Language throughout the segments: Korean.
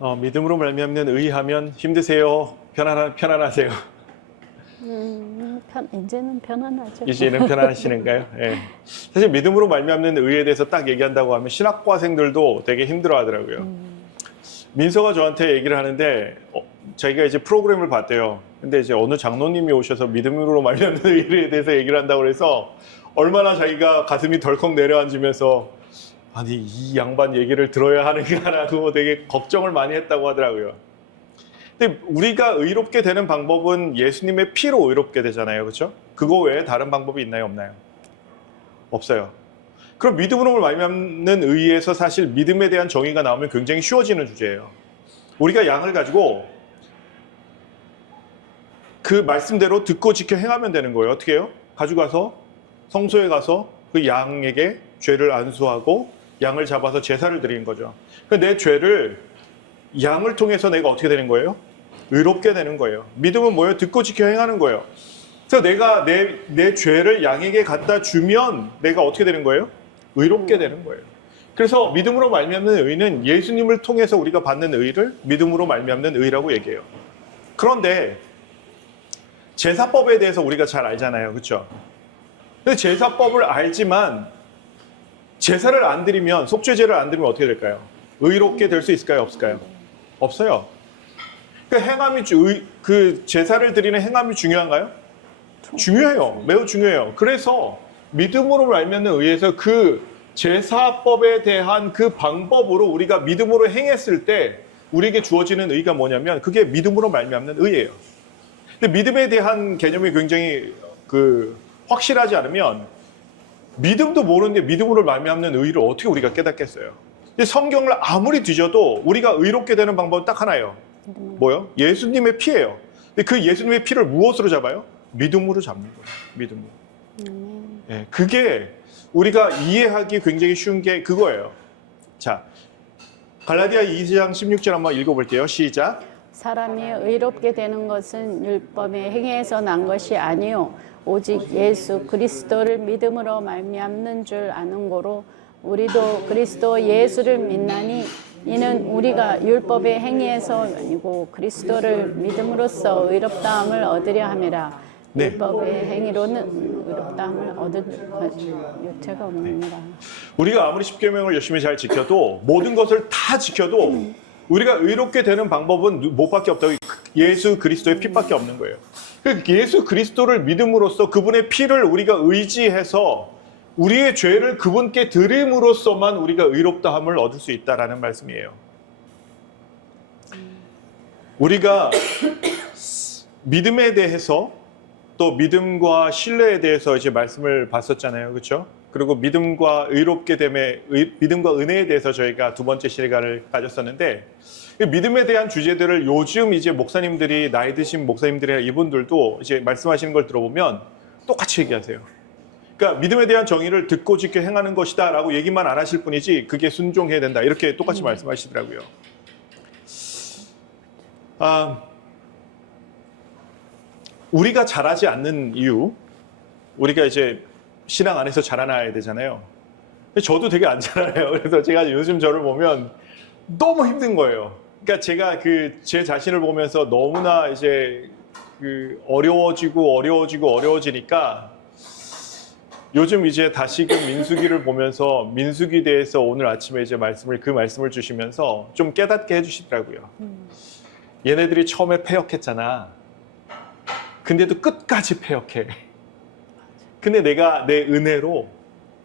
믿음으로 말미암는 의하면 힘드세요? 편안하세요? 이제는 편안하죠. 이제는 편안하시는가요? 예. 사실 믿음으로 말미암는 의에 대해서 딱 얘기한다고 하면 신학과생들도 되게 힘들어 하더라고요. 민서가 저한테 얘기를 하는데, 자기가 이제 프로그램을 봤대요. 근데 이제 어느 장로님이 오셔서 믿음으로 말미암는 의에 대해서 얘기를 한다고 그래서 얼마나 자기가 가슴이 덜컥 내려앉으면서 아니, 이 양반 얘기를 들어야 하는가라고 되게 걱정을 많이 했다고 하더라고요. 근데 우리가 의롭게 되는 방법은 예수님의 피로 의롭게 되잖아요. 그렇죠? 그거 외에 다른 방법이 있나요? 없나요? 없어요. 그럼 믿음으로 말미암는 의에서 사실 믿음에 대한 정의가 나오면 굉장히 쉬워지는 주제예요. 우리가 양을 가지고 그 말씀대로 듣고 지켜 행하면 되는 거예요. 어떻게 해요? 가져가서 성소에 가서 그 양에게 죄를 안수하고 양을 잡아서 제사를 드리는 거죠. 내 죄를 양을 통해서 내가 어떻게 되는 거예요? 의롭게 되는 거예요. 믿음은 뭐예요? 듣고 지켜 행하는 거예요. 그래서 내가 내 죄를 양에게 갖다 주면 내가 어떻게 되는 거예요? 의롭게 되는 거예요. 그래서 믿음으로 말미암는 의는 예수님을 통해서 우리가 받는 의를 믿음으로 말미암는 의라고 얘기해요. 그런데 제사법에 대해서 우리가 잘 알잖아요. 그렇죠? 근데 제사법을 알지만 제사를 안 드리면, 속죄제를 안 드리면 어떻게 될까요? 의롭게 될 수 있을까요? 없을까요? 없어요. 그 제사를 드리는 행함이 중요한가요? 중요해요. 매우 중요해요. 그래서 믿음으로 말미암는 의에서 그 제사법에 대한 그 방법으로 우리가 믿음으로 행했을 때 우리에게 주어지는 의가 뭐냐면 그게 믿음으로 말미암는 의예요. 근데 믿음에 대한 개념이 굉장히 확실하지 않으면 믿음도 모르는데 믿음으로 말미암는 의를 어떻게 우리가 깨닫겠어요? 근데 성경을 아무리 뒤져도 우리가 의롭게 되는 방법은 딱 하나예요. 뭐요? 예수님의 피예요. 근데 그 예수님의 피를 무엇으로 잡아요? 믿음으로 잡는 거예요. 믿음으로. 네, 그게 우리가 이해하기 굉장히 쉬운 게 그거예요. 자, 갈라디아 2장 16절 한번 읽어볼게요. 시작. 사람이 의롭게 되는 것은 율법의 행위에서 난 것이 아니요 오직 예수 그리스도를 믿음으로 말미암는 줄 아는 고로 우리도 그리스도 예수를 믿나니 이는 우리가 율법의 행위에서 아니고 그리스도를 믿음으로써 의롭다함을 얻으려 함이라. 네. 율법의 행위로는 의롭다함을 얻을 유체가 없느니라. 우리가 아무리 십계명을 열심히 잘 지켜도 모든 것을 다 지켜도 우리가 의롭게 되는 방법은 뭐밖에 없다고? 예수 그리스도의 피밖에 없는 거예요. 예수 그리스도를 믿음으로써 그분의 피를 우리가 의지해서 우리의 죄를 그분께 드림으로써만 우리가 의롭다함을 얻을 수 있다라는 말씀이에요. 우리가 믿음에 대해서 또 믿음과 신뢰에 대해서 이제 말씀을 봤었잖아요. 그렇죠? 그리고 믿음과 의롭게 됨에 믿음과 은혜에 대해서 저희가 두 번째 시간을 가졌었는데 믿음에 대한 주제들을 요즘 이제 목사님들이 나이 드신 목사님들이나 이분들도 이제 말씀하시는 걸 들어보면 똑같이 얘기하세요. 그러니까 믿음에 대한 정의를 듣고 지켜 행하는 것이다 라고 얘기만 안 하실 뿐이지 그게 순종해야 된다 이렇게 똑같이 말씀하시더라고요. 우리가 잘하지 않는 이유, 우리가 이제 신앙 안에서 자라나야 되잖아요. 저도 되게 안 자라요. 그래서 제가 요즘 저를 보면 너무 힘든 거예요. 그러니까 제가 제 자신을 보면서 너무나 이제 어려워지니까 요즘 이제 다시금 민수기를 보면서 민수기 대해서 오늘 아침에 이제 그 말씀을 주시면서 좀 깨닫게 해주시더라고요. 얘네들이 처음에 패역했잖아. 근데도 끝까지 패역해. 근데 내가 내 은혜로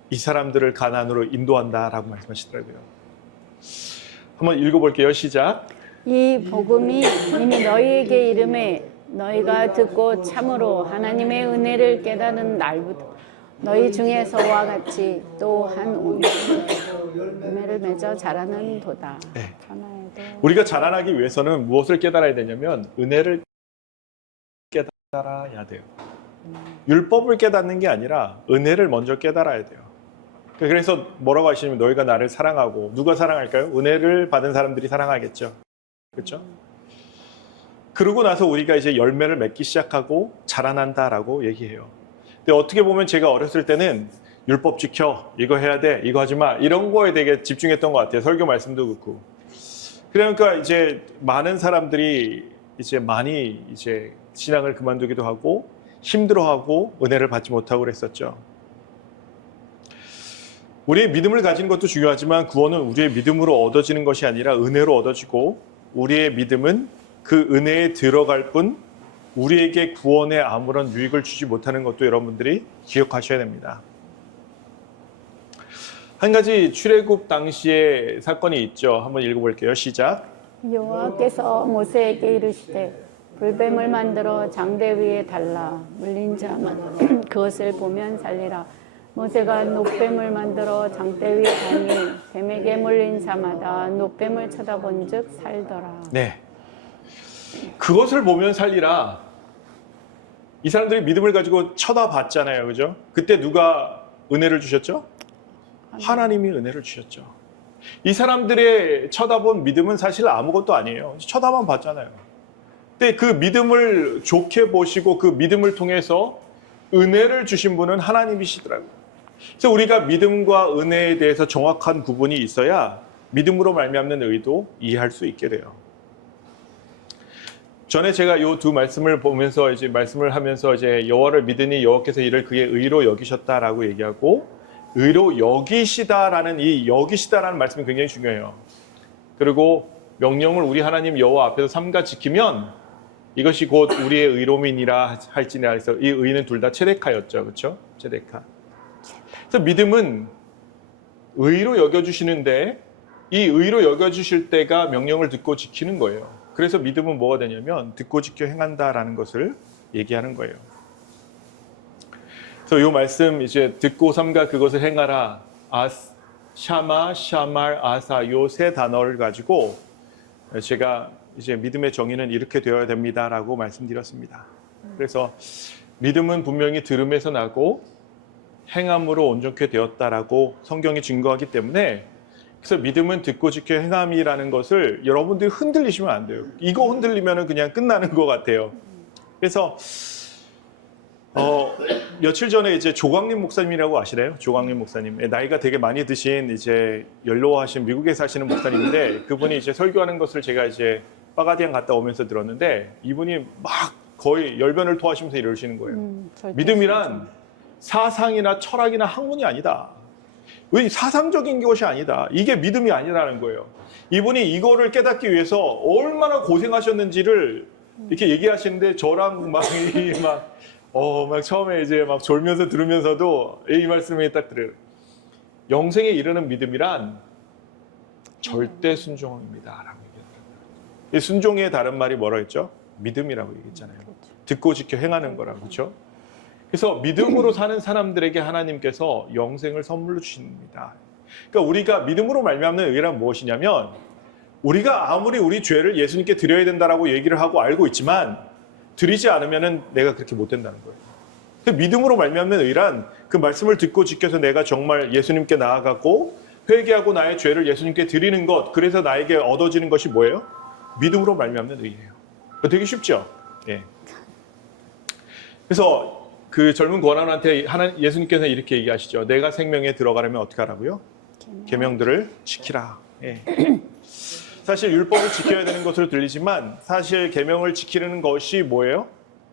이 사람들을 가나안으로 인도한다라고 말씀하시더라고요. 한번 읽어볼게요. 시작. 이 복음이 이미 너희에게 이름에 너희가 듣고 참으로 하나님의 은혜를 깨닫는 날부터 너희 중에서와 같이 또 한 은혜를 맺어 자라는 도다. 네. 우리가 자라나기 위해서는 무엇을 깨달아야 되냐면 은혜를 깨달아야 돼요. 율법을 깨닫는 게 아니라 은혜를 먼저 깨달아야 돼요. 그래서 뭐라고 하시냐면 너희가 나를 사랑하고 누가 사랑할까요? 은혜를 받은 사람들이 사랑하겠죠. 그렇죠? 그러고 나서 우리가 이제 열매를 맺기 시작하고 자라난다라고 얘기해요. 근데 어떻게 보면 제가 어렸을 때는 율법 지켜, 이거 해야 돼, 이거 하지 마 이런 거에 되게 집중했던 것 같아요. 설교 말씀도 그렇고. 그러니까 이제 많은 사람들이 이제 많이 이제 신앙을 그만두기도 하고 힘들어하고 은혜를 받지 못하고 그랬었죠. 우리의 믿음을 가진 것도 중요하지만 구원은 우리의 믿음으로 얻어지는 것이 아니라 은혜로 얻어지고 우리의 믿음은 그 은혜에 들어갈 뿐 우리에게 구원에 아무런 유익을 주지 못하는 것도 여러분들이 기억하셔야 됩니다. 한 가지 출애굽 당시의 사건이 있죠. 한번 읽어볼게요. 시작. 여호와께서 모세에게 이르시되 불뱀을 만들어 장대 위에 달라 물린 자만 그것을 보면 살리라. 모세가 놋뱀을 만들어 장대 위에 다니 뱀에게 물린 자마다 놋뱀을 쳐다본즉 살더라. 네. 그것을 보면 살리라. 이 사람들이 믿음을 가지고 쳐다봤잖아요. 그죠? 그때 누가 은혜를 주셨죠? 하나님이 은혜를 주셨죠. 이 사람들의 쳐다본 믿음은 사실 아무것도 아니에요. 쳐다만 봤잖아요. 근데 그 믿음을 좋게 보시고 그 믿음을 통해서 은혜를 주신 분은 하나님이시더라고요. 그래서 우리가 믿음과 은혜에 대해서 정확한 구분이 있어야 믿음으로 말미암는 의도 이해할 수 있게 돼요. 전에 제가 이 두 말씀을 보면서 이제 말씀을 하면서 이제 여호와를 믿으니 여호와께서 이를 그의 의로 여기셨다라고 얘기하고 의로 여기시다라는 이 여기시다라는 말씀이 굉장히 중요해요. 그리고 명령을 우리 하나님 여호와 앞에서 삼가 지키면 이것이 곧 우리의 의로움이니라 할지니라 해서 이 의는 둘 다 체데카였죠. 그렇죠? 체데카. 그래서 믿음은 의로 여겨주시는데 이 의로 여겨주실 때가 명령을 듣고 지키는 거예요. 그래서 믿음은 뭐가 되냐면 듣고 지켜 행한다라는 것을 얘기하는 거예요. 그래서 이 말씀 이제 듣고 삼가 그것을 행하라. 샤마, 샤말, 아사 요 세 단어를 가지고 제가 이제 믿음의 정의는 이렇게 되어야 됩니다라고 말씀드렸습니다. 그래서 믿음은 분명히 들음에서 나고 행함으로 온전케 되었다라고 성경이 증거하기 때문에 그래서 믿음은 듣고 지켜 행함이라는 것을 여러분들이 흔들리시면 안 돼요. 이거 흔들리면 그냥 끝나는 것 같아요. 그래서 며칠 전에 이제 조광림 목사님이라고 아시나요? 조광림 목사님. 나이가 되게 많이 드신 이제 연로하신 미국에 사시는 목사님인데 그분이 이제 설교하는 것을 제가 이제 파가디안 갔다 오면서 들었는데 이분이 막 거의 열변을 토하시면서 이러시는 거예요. 믿음이란 사상이나 철학이나 학문이 아니다. 왜 사상적인 것이 아니다. 이게 믿음이 아니라는 거예요. 이분이 이거를 깨닫기 위해서 얼마나 고생하셨는지를 이렇게 얘기하시는데 저랑 막 처음에 이제 막 졸면서 들으면서도 이 말씀이 딱 들어요. 영생에 이르는 믿음이란 절대 순종입니다라고 얘기했어요. 순종의 다른 말이 뭐라 했죠? 믿음이라고 얘기했잖아요. 듣고 지켜 행하는 거라고. 그렇죠? 그래서 믿음으로 사는 사람들에게 하나님께서 영생을 선물로 주십니다. 그러니까 우리가 믿음으로 말미암는 의란 무엇이냐면 우리가 아무리 우리 죄를 예수님께 드려야 된다라고 얘기를 하고 알고 있지만 드리지 않으면은 내가 그렇게 못 된다는 거예요. 그 믿음으로 말미암는 의란 그 말씀을 듣고 지켜서 내가 정말 예수님께 나아가고 회개하고 나의 죄를 예수님께 드리는 것, 그래서 나에게 얻어지는 것이 뭐예요? 믿음으로 말미암는 의예요. 되게 쉽죠? 예. 그래서 그 젊은 권한한테 예수님께서 이렇게 얘기하시죠. 내가 생명에 들어가려면 어떻게 하라고요? 계명들을 지키라. 예. 사실 율법을 지켜야 되는 것으로 들리지만 사실 계명을 지키는 것이 뭐예요?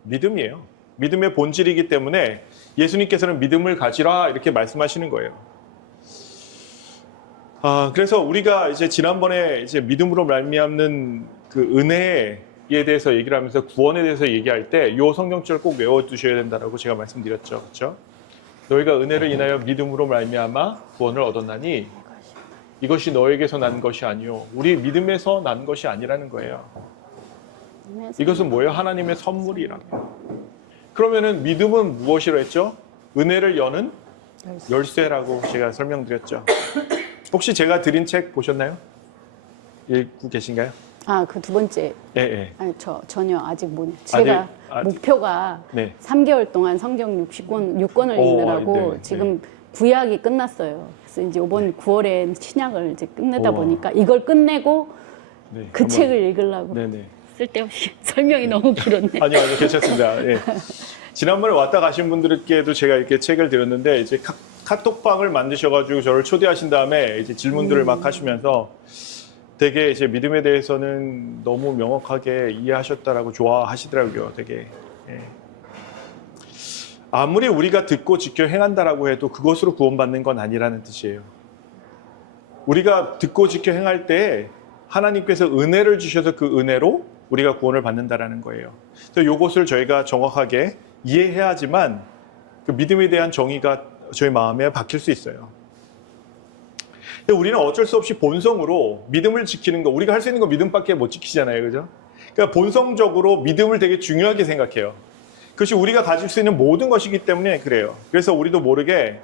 믿음이에요. 믿음의 본질이기 때문에 예수님께서는 믿음을 가지라 이렇게 말씀하시는 거예요. 그래서 우리가 이제 지난번에 이제 믿음으로 말미암는 그 은혜에 대해서 얘기를 하면서 구원에 대해서 얘기할 때 이 성경절을 꼭 외워두셔야 된다라고 제가 말씀드렸죠. 그렇죠? 너희가 은혜를 인하여 믿음으로 말미암아 구원을 얻었나니 이것이 너에게서 난 것이 아니요 우리 믿음에서 난 것이 아니라는 거예요. 이것은 뭐예요? 하나님의 선물이라고요. 그러면은 믿음은 무엇이라 했죠? 은혜를 여는 열쇠라고 제가 설명드렸죠. 혹시 제가 드린 책 보셨나요? 읽고 계신가요? 그 두 번째. 예. 아니, 전혀 아직 못. 제가 목표가 네. 3개월 동안 성경 6권을 읽느라고 지금 구약이 끝났어요. 그래서 이제 이번 9월에 신약을 이제 끝내다 보니까 이걸 끝내고 그 책을 읽으려고. 네네. 쓸데없이 설명이 너무 길었네. 아니요, 괜찮습니다. 예. 지난번에 왔다 가신 분들께도 제가 이렇게 책을 드렸는데 이제 카톡방을 만드셔가지고 저를 초대하신 다음에 이제 질문들을 막 하시면서 되게 이제 믿음에 대해서는 너무 명확하게 이해하셨다라고 좋아하시더라고요. 되게. 예. 아무리 우리가 듣고 지켜 행한다라고 해도 그것으로 구원받는 건 아니라는 뜻이에요. 우리가 듣고 지켜 행할 때 하나님께서 은혜를 주셔서 그 은혜로 우리가 구원을 받는다라는 거예요. 그래서 이것을 저희가 정확하게 이해해야지만 그 믿음에 대한 정의가 저희 마음에 박힐 수 있어요. 근데 우리는 어쩔 수 없이 본성으로 믿음을 지키는 거, 우리가 할 수 있는 거 믿음밖에 못 지키잖아요. 그죠? 그러니까 본성적으로 믿음을 되게 중요하게 생각해요. 그것이 우리가 가질 수 있는 모든 것이기 때문에 그래요. 그래서 우리도 모르게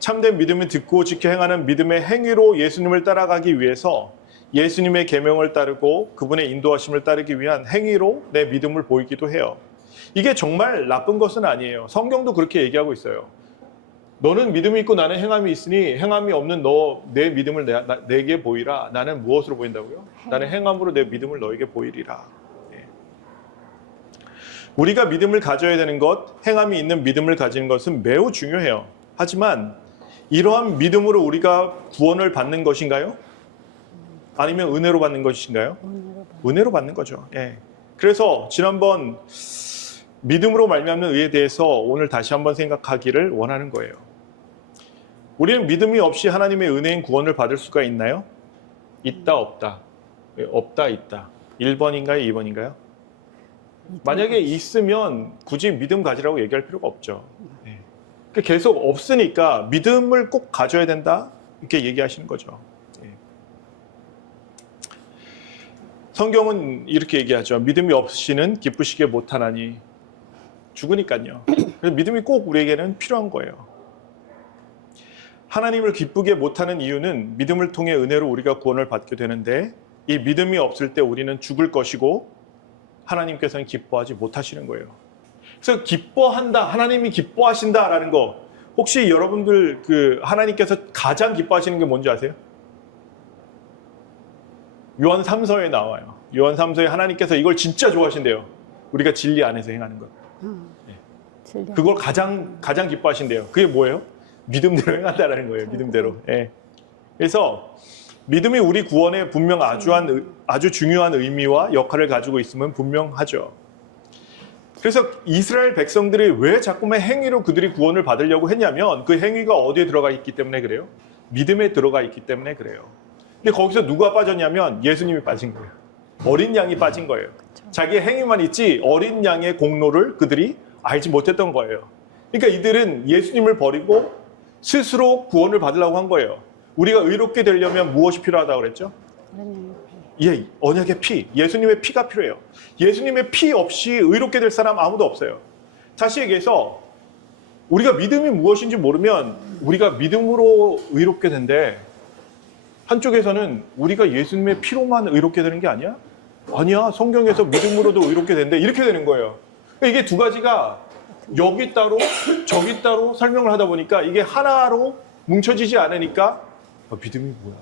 참된 믿음을 듣고 지켜 행하는 믿음의 행위로 예수님을 따라가기 위해서 예수님의 계명을 따르고 그분의 인도하심을 따르기 위한 행위로 내 믿음을 보이기도 해요. 이게 정말 나쁜 것은 아니에요. 성경도 그렇게 얘기하고 있어요. 너는 믿음이 있고 나는 행함이 있으니 행함이 없는 너 내 믿음을 내게 보이라. 나는 무엇으로 보인다고요? 나는 행함으로 내 믿음을 너에게 보이리라. 예. 우리가 믿음을 가져야 되는 것, 행함이 있는 믿음을 가지는 것은 매우 중요해요. 하지만 이러한 믿음으로 우리가 구원을 받는 것인가요? 아니면 은혜로 받는 것인가요? 은혜로 받는 거죠. 예. 그래서 지난번 믿음으로 말미암는 의에 대해서 오늘 다시 한번 생각하기를 원하는 거예요. 우리는 믿음이 없이 하나님의 은혜인 구원을 받을 수가 있나요? 있다, 없다. 없다, 있다. 1번인가요? 2번인가요? 만약에 있으면 굳이 믿음 가지라고 얘기할 필요가 없죠. 네. 계속 없으니까 믿음을 꼭 가져야 된다 이렇게 얘기하시는 거죠. 네. 성경은 이렇게 얘기하죠. 믿음이 없이는 기쁘시게 못하나니. 죽으니까요. 그래서 믿음이 꼭 우리에게는 필요한 거예요. 하나님을 기쁘게 못하는 이유는 믿음을 통해 은혜로 우리가 구원을 받게 되는데 이 믿음이 없을 때 우리는 죽을 것이고 하나님께서는 기뻐하지 못하시는 거예요. 그래서 기뻐한다, 하나님이 기뻐하신다라는 거 혹시 여러분들 그 하나님께서 가장 기뻐하시는 게 뭔지 아세요? 요한 3서에 나와요. 요한 3서에 하나님께서 이걸 진짜 좋아하신대요. 우리가 진리 안에서 행하는 것. 네. 그걸 가장 기뻐하신대요. 그게 뭐예요? 믿음대로 행한다라는 거예요. 믿음대로. 예. 그래서 믿음이 우리 구원에 분명 아주 중요한 의미와 역할을 가지고 있으면 분명하죠. 그래서 이스라엘 백성들이 왜 자꾸만 행위로 그들이 구원을 받으려고 했냐면 그 행위가 어디에 들어가 있기 때문에 그래요? 믿음에 들어가 있기 때문에 그래요. 근데 거기서 누가 빠졌냐면 예수님이 빠진 거예요. 어린 양이 빠진 거예요. 자기의 행위만 있지 어린 양의 공로를 그들이 알지 못했던 거예요. 그러니까 이들은 예수님을 버리고 스스로 구원을 받으려고 한 거예요. 우리가 의롭게 되려면 무엇이 필요하다고 그랬죠? 예, 언약의 피, 예수님의 피가 필요해요. 예수님의 피 없이 의롭게 될 사람 아무도 없어요. 다시 얘기해서 우리가 믿음이 무엇인지 모르면 우리가 믿음으로 의롭게 된대. 한쪽에서는 우리가 예수님의 피로만 의롭게 되는 게 아니야? 아니야, 성경에서 믿음으로도 의롭게 된대. 이렇게 되는 거예요. 이게 두 가지가 여기 따로 저기 따로 설명을 하다 보니까 이게 하나로 뭉쳐지지 않으니까 믿음이 뭐야?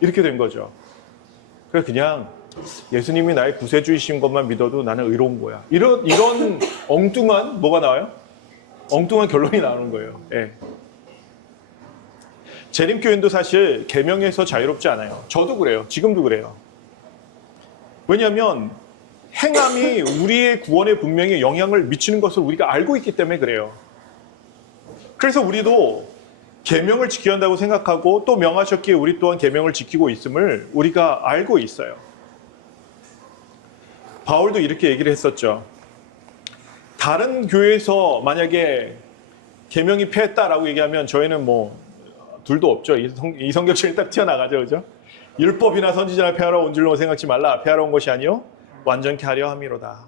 이렇게 된 거죠. 그래서 그냥 예수님이 나의 구세주이신 것만 믿어도 나는 의로운 거야. 이런 엉뚱한 뭐가 나와요? 엉뚱한 결론이 나오는 거예요. 예. 재림교인도 사실 계명에서 자유롭지 않아요. 저도 그래요. 지금도 그래요. 왜냐하면 행함이 우리의 구원에 분명히 영향을 미치는 것을 우리가 알고 있기 때문에 그래요. 그래서 우리도 계명을 지켜야 한다고 생각하고 또 명하셨기에 우리 또한 계명을 지키고 있음을 우리가 알고 있어요. 바울도 이렇게 얘기를 했었죠. 다른 교회에서 만약에 계명이 폐했다라고 얘기하면 저희는 뭐 둘도 없죠. 이 성경책이 딱 튀어나가죠. 그죠? 율법이나 선지자나 폐하러 온 줄로 생각지 말라. 폐하러 온 것이 아니요 완전케 하려 함이로다.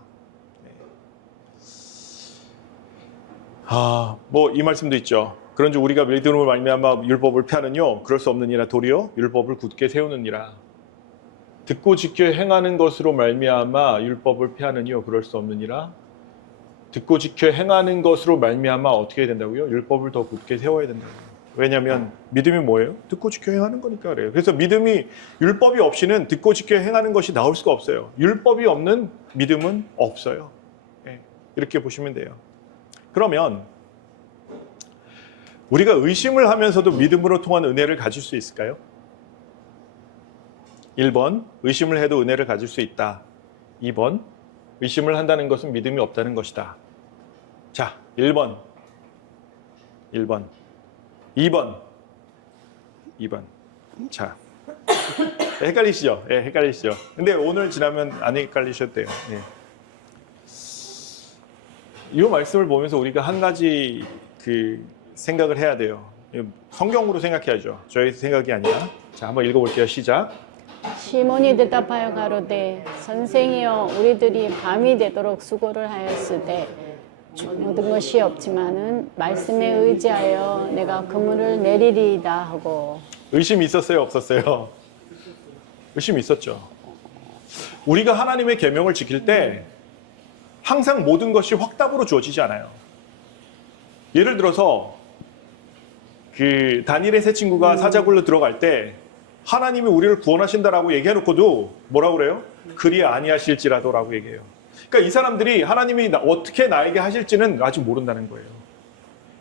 뭐 이 말씀도 있죠. 그런즉 우리가 믿음으로 말미암아 율법을 폐하느뇨 그럴 수 없느니라. 도리어 율법을 굳게 세우느니라. 듣고 지켜 행하는 것으로 말미암아 율법을 폐하느뇨 그럴 수 없느니라. 듣고 지켜 행하는 것으로 말미암아 어떻게 해야 된다고요? 율법을 더 굳게 세워야 된다고요. 왜냐하면 믿음이 뭐예요? 듣고 지켜 행하는 거니까 그래요. 그래서 믿음이 율법이 없이는 듣고 지켜 행하는 것이 나올 수가 없어요. 율법이 없는 믿음은 없어요. 네, 이렇게 보시면 돼요. 그러면 우리가 의심을 하면서도 믿음으로 통한 은혜를 가질 수 있을까요? 1번 의심을 해도 은혜를 가질 수 있다. 2번 의심을 한다는 것은 믿음이 없다는 것이다. 자, 1번 2번 자, 헷갈리시죠? 예, 헷갈리시죠? 근데 오늘 지나면 안 헷갈리셔도 돼요. 예. 이 말씀을 보면서 우리가 한 가지 생각을 해야 돼요. 성경으로 생각해야죠. 저희 생각이 아니라. 자, 한번 읽어볼게요. 시작. 시몬이 대답하여 가로되 선생이여 우리들이 밤이 되도록 수고를 하였으되 모든 것이 없지만은 말씀에 의지하여 내가 그물을 내리리이다 하고. 의심이 있었어요? 없었어요? 의심이 있었죠. 우리가 하나님의 계명을 지킬 때 항상 모든 것이 확답으로 주어지지 않아요. 예를 들어서 다니엘의 세 친구가 사자굴로 들어갈 때 하나님이 우리를 구원하신다라고 얘기해놓고도 뭐라고 그래요? 그리 아니하실지라도라고 얘기해요. 그러니까 이 사람들이 하나님이 어떻게 나에게 하실지는 아직 모른다는 거예요.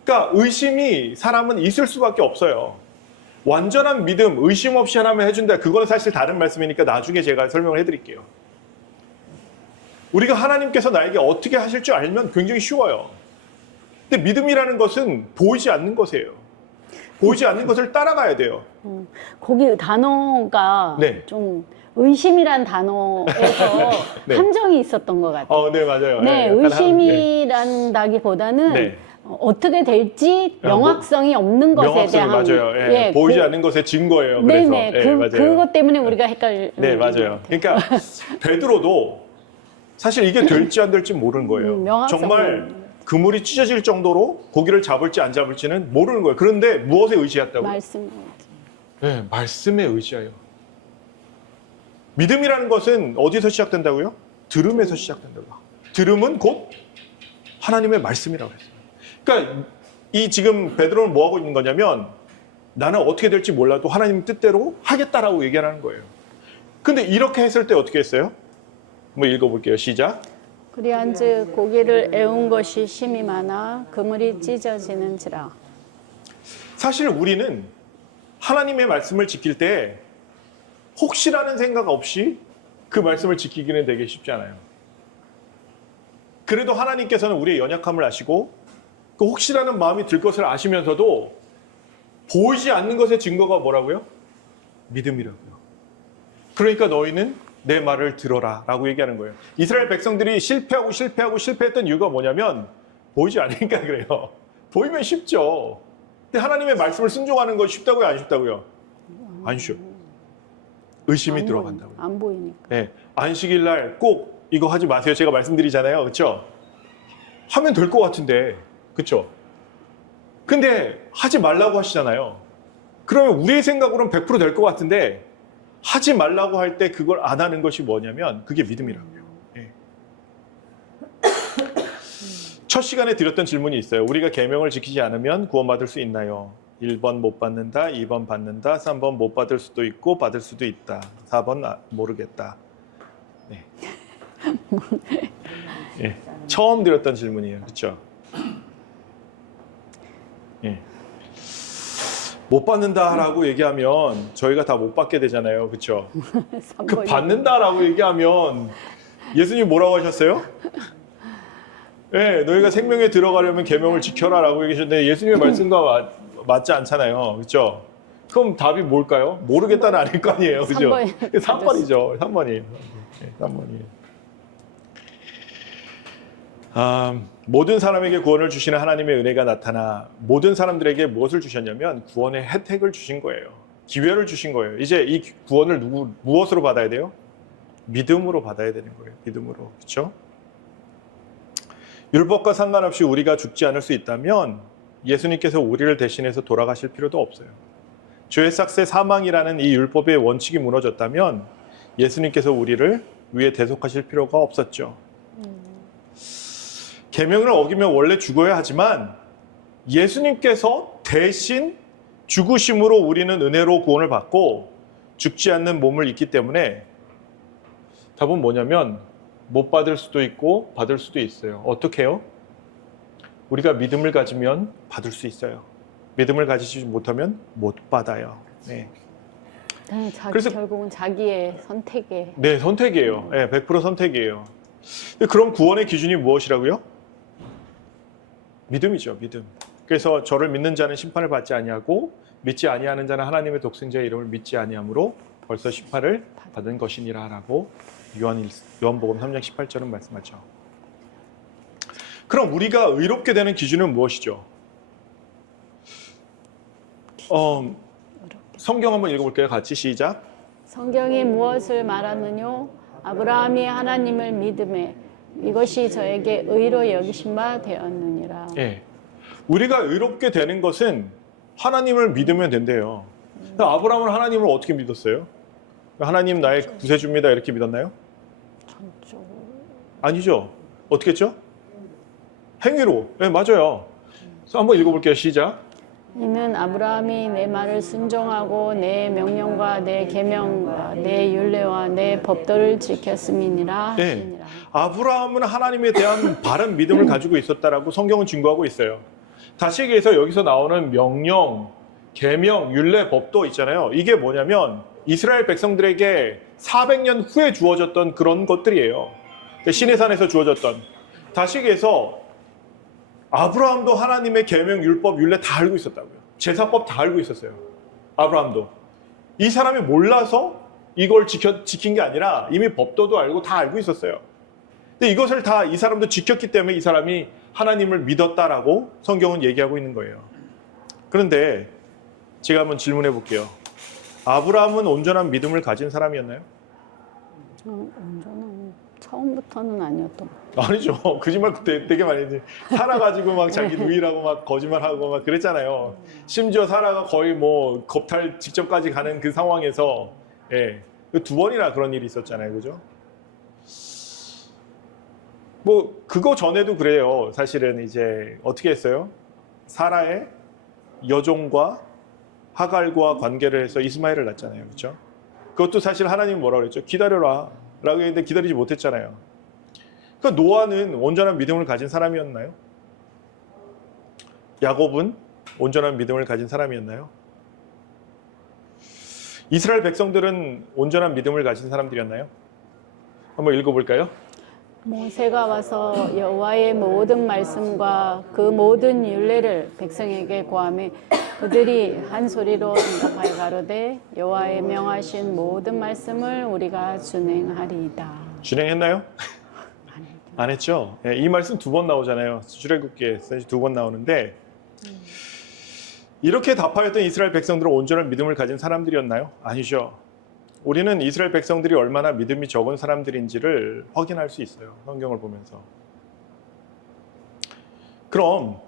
그러니까 의심이 사람은 있을 수밖에 없어요. 완전한 믿음, 의심 없이 하나님 해준다. 그거는 사실 다른 말씀이니까 나중에 제가 설명을 해드릴게요. 우리가 하나님께서 나에게 어떻게 하실 줄 알면 굉장히 쉬워요. 근데 믿음이라는 것은 보이지 않는 것이에요. 보이지 않는 것을 따라가야 돼요. 거기 단어가 네. 좀 의심이란 단어에서 네. 함정이 있었던 것 같아요. 네, 맞아요. 네, 약간 의심이란다기보다는 네. 어떻게 될지 명확성이 없는 것에 명확성이 대한 맞아요. 예, 보이지 않는 것의 증거예요. 그래서. 네네, 예, 맞아요. 그것 때문에 우리가 헷갈리는 네, 맞아요. 그러니까 베드로도 사실 이게 될지 안 될지 모르는 거예요. 명확성은- 정말 그물이 찢어질 정도로 고기를 잡을지 안 잡을지는 모르는 거예요. 그런데 무엇에 의지했다고? 말씀. 네, 말씀에 의지해요. 믿음이라는 것은 어디서 시작된다고요? 들음에서 시작된다고요. 들음은 곧 하나님의 말씀이라고 했어요. 그러니까 이 지금 베드로는 뭐 하고 있는 거냐면 나는 어떻게 될지 몰라도 하나님 뜻대로 하겠다라고 얘기하는 거예요. 근데 이렇게 했을 때 어떻게 했어요? 한번 읽어볼게요. 시작. 그리한즉 고기를 애운 것이 심이 많아 그물이 찢어지는지라. 사실 우리는 하나님의 말씀을 지킬 때 혹시라는 생각 없이 그 말씀을 지키기는 되게 쉽지 않아요. 그래도 하나님께서는 우리의 연약함을 아시고 그 혹시라는 마음이 들 것을 아시면서도 보이지 않는 것의 증거가 뭐라고요? 믿음이라고요. 그러니까 너희는 내 말을 들어라 라고 얘기하는 거예요. 이스라엘 백성들이 실패했던 이유가 뭐냐면 보이지 않으니까 그래요. 보이면 쉽죠. 근데 하나님의 말씀을 순종하는 건 쉽다고요? 안 쉽다고요? 안 쉬워요. 의심이 들어간다고요. 안 보이니까. 네, 안식일 날 꼭 이거 하지 마세요. 제가 말씀드리잖아요. 그렇죠? 하면 될 것 같은데. 그렇죠? 근데 하지 말라고 하시잖아요. 그러면 우리의 생각으로는 100% 될 것 같은데 하지 말라고 할 때 그걸 안 하는 것이 뭐냐면 그게 믿음이라고요. 예. 첫 시간에 드렸던 질문이 있어요. 우리가 계명을 지키지 않으면 구원받을 수 있나요? 1번 못 받는다, 2번 받는다, 3번 못 받을 수도 있고 받을 수도 있다, 4번 모르겠다. 네. 예. 처음 드렸던 질문이에요. 그렇죠? 예. 못 받는다라고 얘기하면 저희가 다 못 받게 되잖아요. 그렇죠? 그 받는다라고 얘기하면 예수님 뭐라고 하셨어요? 네, 너희가 생명에 들어가려면 계명을 지켜라라고 얘기하셨는데 예수님의 말씀과 맞지 않잖아요. 그렇죠? 그럼 답이 뭘까요? 모르겠다는 아닐 거 아니에요. 그죠? 3번이죠. 3번이에요. 네, 3번이에요. 모든 사람에게 구원을 주시는 하나님의 은혜가 나타나 모든 사람들에게 무엇을 주셨냐면 구원의 혜택을 주신 거예요. 기회를 주신 거예요. 이제 이 구원을 무엇으로 받아야 돼요? 믿음으로 받아야 되는 거예요. 믿음으로. 그렇죠? 율법과 상관없이 우리가 죽지 않을 수 있다면 예수님께서 우리를 대신해서 돌아가실 필요도 없어요. 죄의 삭세 사망이라는 이 율법의 원칙이 무너졌다면 예수님께서 우리를 위해 대속하실 필요가 없었죠. 계명을 어기면 원래 죽어야 하지만 예수님께서 대신 죽으심으로 우리는 은혜로 구원을 받고 죽지 않는 몸을 입기 때문에 답은 뭐냐면 못 받을 수도 있고 받을 수도 있어요. 어떻게 해요? 우리가 믿음을 가지면 받을 수 있어요. 믿음을 가지지 못하면 못 받아요. 네. 그래서 결국은 자기의 선택에. 네, 선택이에요. 네, 100% 선택이에요. 그럼 구원의 기준이 무엇이라고요? 믿음이죠, 믿음. 그래서 저를 믿는 자는 심판을 받지 아니하고 믿지 아니하는 자는 하나님의 독생자의 이름을 믿지 아니하므로 벌써 심판을 받은 것이니라라고 요한복음 3장 18절은 말씀하죠. 그럼 우리가 의롭게 되는 기준은 무엇이죠? 성경 한번 읽어볼게요. 같이 시작. 성경이 무엇을 말하느뇨? 아브라함이 하나님을 믿음에 이것이 저에게 의로 여기신 바 되었느니라. 예. 우리가 의롭게 되는 것은 하나님을 믿으면 된대요. 아브라함은 하나님을 어떻게 믿었어요? 하나님 나의 구세주입니다 이렇게 믿었나요? 아니죠. 어떻게 했죠? 행위로. 네, 맞아요. 그래서 한번 읽어볼게요. 시작. 이는 아브라함이 내 말을 순종하고 내 명령과 내 계명과 내 율례와 내 법도를 지켰음이니라. 네. 아브라함은 하나님에 대한 바른 믿음을 가지고 있었다라고 성경은 증거하고 있어요. 다시 얘기해서 여기서 나오는 명령, 계명, 율례, 법도 있잖아요. 이게 뭐냐면 이스라엘 백성들에게 400년 후에 주어졌던 그런 것들이에요. 시내산에서 주어졌던. 다시 얘기해서 아브라함도 하나님의 계명, 율법, 율례 다 알고 있었다고요. 제사법 다 알고 있었어요. 아브라함도. 이 사람이 몰라서 이걸 지킨 게 아니라 이미 법도도 알고 다 알고 있었어요. 근데 이것을 다 이 사람도 지켰기 때문에 이 사람이 하나님을 믿었다라고 성경은 얘기하고 있는 거예요. 그런데 제가 한번 질문해 볼게요. 아브라함은 온전한 믿음을 가진 사람이었나요? 온전한 처음부터는 아니었던 것 같아요. 아니죠. 거짓말 되게 많이 했지. 살아가지고 막 자기 누이라고 막 거짓말하고 막 그랬잖아요. 심지어 사라가 거의 뭐 겁탈 직전까지 가는 그 상황에서 예, 2번이나 그런 일이 있었잖아요. 그죠? 뭐 그거 전에도 그래요. 사실은 이제 어떻게 했어요? 사라의 여종과 하갈과 관계를 해서 이스마엘을 낳았잖아요. 그렇죠? 그것도 사실 하나님 뭐라고 그랬죠? 기다려라 라고 했는데 기다리지 못했잖아요. 그러니까 노아는 온전한 믿음을 가진 사람이었나요? 야곱은 온전한 믿음을 가진 사람이었나요? 이스라엘 백성들은 온전한 믿음을 가진 사람들이었나요? 한번 읽어볼까요? 모세가 와서 여호와의 모든 말씀과 그 모든 율례를 백성에게 고하며 그들이 한 소리로 응답하여 가로되 여호와의 명하신 모든 말씀을 우리가 준행하리이다. 준행했나요? 안 했죠. 예, 이 말씀 2번 나오잖아요. 출애굽기에 2번 나오는데 이렇게 답하였던 이스라엘 백성들은 온전한 믿음을 가진 사람들이었나요? 아니죠. 우리는 이스라엘 백성들이 얼마나 믿음이 적은 사람들인지를 확인할 수 있어요. 성경을 보면서. 그럼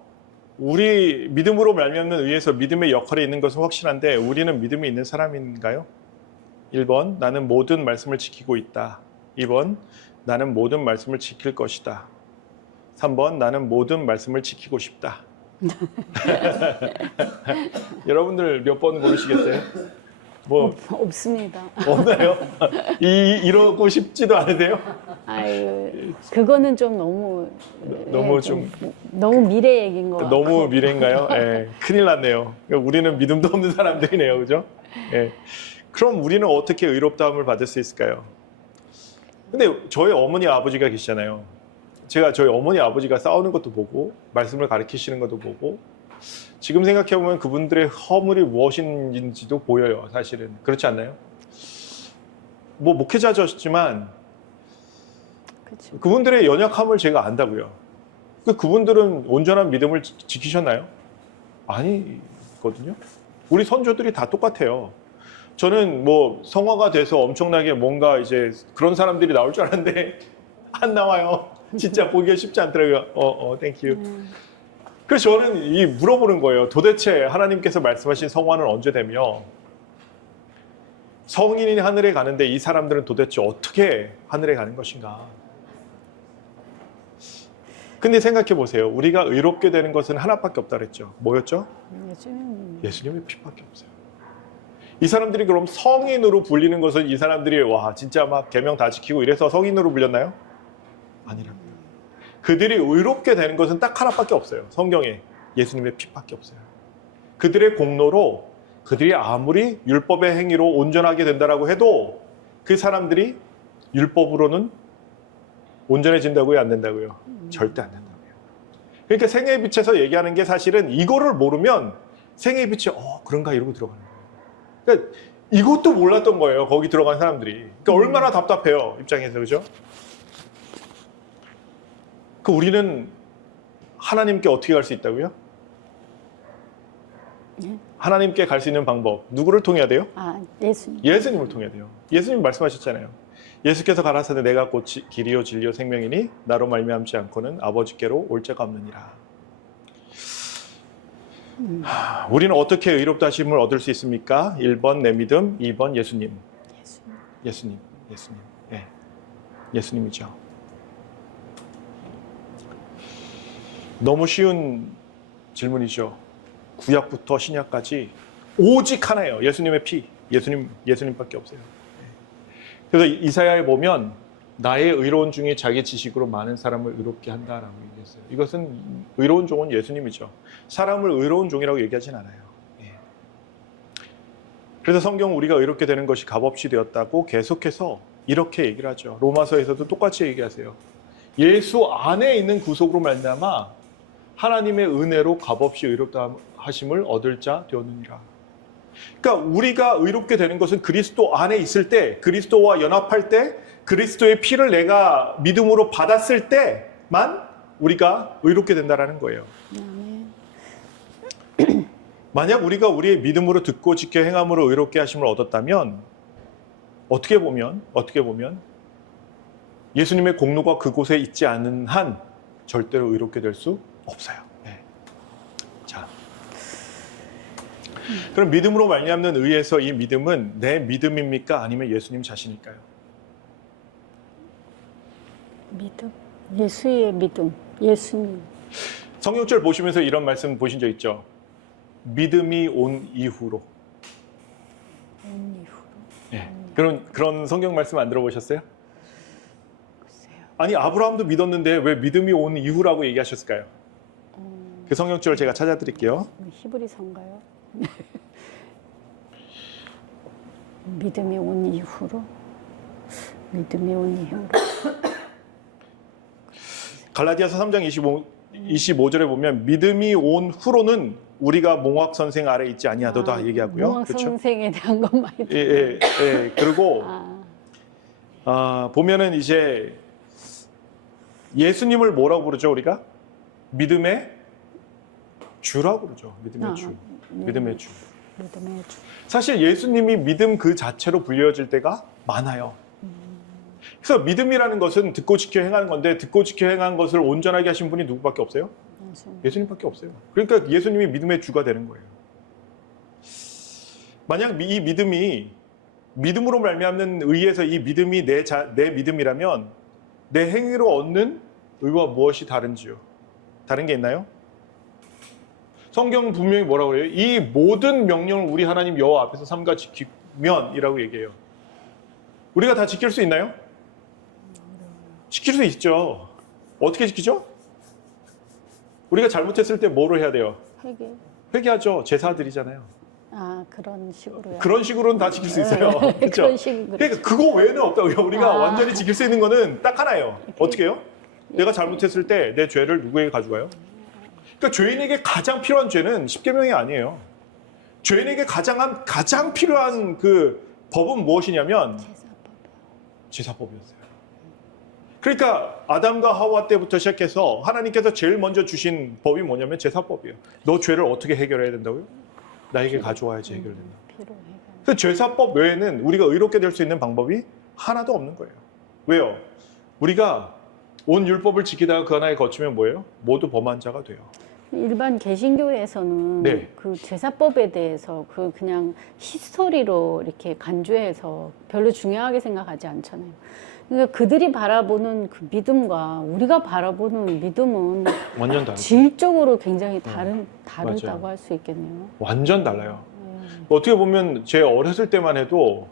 우리 믿음으로 말미암는 의에서 믿음의 역할이 있는 것은 확실한데 우리는 믿음이 있는 사람인가요? 1번 나는 모든 말씀을 지키고 있다. 2번 나는 모든 말씀을 지킬 것이다. 3번 나는 모든 말씀을 지키고 싶다. 여러분들 몇 번 고르시겠어요? 뭐 없습니다. 없나요? 이러고 싶지도 않으세요? 아유, 그거는 좀 너무 좀 너무 미래 얘기인 것 같고. 너무 미래인가요? 예, 큰일 났네요. 우리는 믿음도 없는 사람들이네요, 그죠? 예. 그럼 우리는 어떻게 의롭다함을 받을 수 있을까요? 근데 저희 어머니 아버지가 계시잖아요. 제가 저희 어머니 아버지가 싸우는 것도 보고 말씀을 가르치시는 것도 보고 지금 생각해보면 그분들의 허물이 무엇인지도 보여요. 사실은 그렇지 않나요? 뭐 목회자셨지만 그쵸. 그분들의 연약함을 제가 안다고요. 그분들은 온전한 믿음을 지키셨나요? 아니거든요. 우리 선조들이 다 똑같아요. 저는 뭐 성화가 돼서 엄청나게 뭔가 이제 그런 사람들이 나올 줄 알았는데 안 나와요. 진짜 보기가 쉽지 않더라고요. 땡큐. 그래서 저는 물어보는 거예요. 도대체 하나님께서 말씀하신 성화는 언제 되며 성인이 하늘에 가는데 이 사람들은 도대체 어떻게 하늘에 가는 것인가? 근데 생각해 보세요. 우리가 의롭게 되는 것은 하나밖에 없다 그랬죠. 뭐였죠? 예수님의 피밖에 없어요. 이 사람들이 그럼 성인으로 불리는 것은 이 사람들이 와 진짜 막 계명 다 지키고 이래서 성인으로 불렸나요? 아니랍니다. 그들이 의롭게 되는 것은 딱 하나밖에 없어요. 성경에 예수님의 피밖에 없어요. 그들의 공로로 그들이 아무리 율법의 행위로 온전하게 된다라고 해도 그 사람들이 율법으로는 온전해진다고요? 안 된다고요? 절대 안 된다고요. 그러니까 생애의 빛에서 얘기하는 게 사실은 이거를 모르면 생애의 빛이 그런가 이러고 들어가는 거예요. 그러니까 이것도 몰랐던 거예요. 거기 들어간 사람들이. 그러니까 얼마나 답답해요. 입장에서. 그죠? 우리는 하나님께 어떻게 갈 수 있다고요? 하나님께 갈 수 있는 방법. 누구를 통해야 돼요? 예수님. 예수님을 통해야 돼요. 예수님 말씀하셨잖아요. 예수께서 가라사대 내가 곧 길이요 진리요 생명이니 나로 말미암지 않고는 아버지께로 올 자가 없느니라. 우리는 어떻게 의롭다 하심을 얻을 수 있습니까? 1번 내 믿음, 2번 예수님. 예수님. 예. 예수님이죠. 너무 쉬운 질문이죠. 구약부터 신약까지 오직 하나예요. 예수님의 피. 예수님밖에 없어요. 그래서 이사야에 보면 나의 의로운 중에 자기 지식으로 많은 사람을 의롭게 한다라고 얘기했어요. 이것은 의로운 종은 예수님이죠. 사람을 의로운 종이라고 얘기하진 않아요. 그래서 성경은 우리가 의롭게 되는 것이 값없이 되었다고 계속해서 이렇게 얘기를 하죠. 로마서에서도 똑같이 얘기하세요. 예수 안에 있는 구속으로 말미암아 하나님의 은혜로 값없이 의롭다 하심을 얻을 자 되었느니라. 그러니까 우리가 의롭게 되는 것은 그리스도 안에 있을 때, 그리스도와 연합할 때, 그리스도의 피를 내가 믿음으로 받았을 때만 우리가 의롭게 된다라는 거예요. 만약 우리가 우리의 믿음으로 듣고 지켜 행함으로 의롭게 하심을 얻었다면 어떻게 보면 예수님의 공로가 그곳에 있지 않은 한 절대로 의롭게 될 수 없어요. 네. 자, 그럼 믿음으로 말미암는 의에서 이 믿음은 내 믿음입니까? 아니면 예수님 자신일까요? 믿음. 예수의 믿음. 예수님. 성경절 보시면서 이런 말씀 보신 적 있죠? 믿음이 온 이후로. 네. 그런 성경 말씀 안 들어보셨어요? 아니 아브라함도 믿었는데 왜 믿음이 온 이후라고 얘기하셨을까요? 그 성경절을 제가 찾아드릴게요. 히브리서인가요? 믿음이 온 이후로? 믿음이 온 이후로? 갈라디아서 3장 25절에 보면 믿음이 온 후로는 우리가 몽학 선생 아래 있지 아니하도다 얘기하고요. 몽학 선생에 대한 것 많이 예. 그리고 보면은 이제 예수님을 뭐라고 부르죠 우리가? 믿음의 주라고 그러죠. 믿음의 주. 믿음의 주. 사실 예수님이 믿음 그 자체로 불려질 때가 많아요. 그래서 믿음이라는 것은 듣고 지켜 행하는 건데 듣고 지켜 행한 것을 온전하게 하신 분이 누구밖에 없어요? 예수님밖에 없어요. 그러니까 예수님이 믿음의 주가 되는 거예요. 만약 이 믿음이 믿음으로 말미암는 의에서 이 믿음이 내 믿음이라면 내 행위로 얻는 의와 무엇이 다른지요? 다른 게 있나요? 성경은 분명히 뭐라고 그래요? 이 모든 명령을 우리 하나님 여호와 앞에서 삼가 지키면이라고 얘기해요. 우리가 다 지킬 수 있나요? 지킬 수 있죠. 어떻게 지키죠? 우리가 잘못했을 때 뭐를 해야 돼요? 회개하죠. 제사드리잖아요. 그런 식으로요. 그런 식으로는 다 지킬 수 있어요. 그렇죠? 그런 식으로. 그러니까 그거 외에는 없다고요. 우리가 완전히 지킬 수 있는 거는 딱 하나예요. 어떻게 해요? 내가 잘못했을 때 내 죄를 누구에게 가져가요? 그러니까 죄인에게 가장 필요한 죄는 십계명이 아니에요. 죄인에게 가장 필요한 그 법은 무엇이냐면 제사법이었어요. 그러니까 아담과 하와 때부터 시작해서 하나님께서 제일 먼저 주신 법이 뭐냐면 제사법이에요. 너 죄를 어떻게 해결해야 된다고요? 나에게 가져와야지 해결된다. 그 제사법 외에는 우리가 의롭게 될 수 있는 방법이 하나도 없는 거예요. 왜요? 우리가 온 율법을 지키다가 그 하나에 거치면 뭐예요? 모두 범한 자가 돼요. 일반 개신교에서는 그 제사법에 대해서 그냥 히스토리로 이렇게 간주해서 별로 중요하게 생각하지 않잖아요. 그러니까 그들이 바라보는 그 믿음과 우리가 바라보는 믿음은 완전 다르죠. 질적으로 굉장히 다르다고 할 수 있겠네요. 완전 달라요. 어떻게 보면 제 어렸을 때만 해도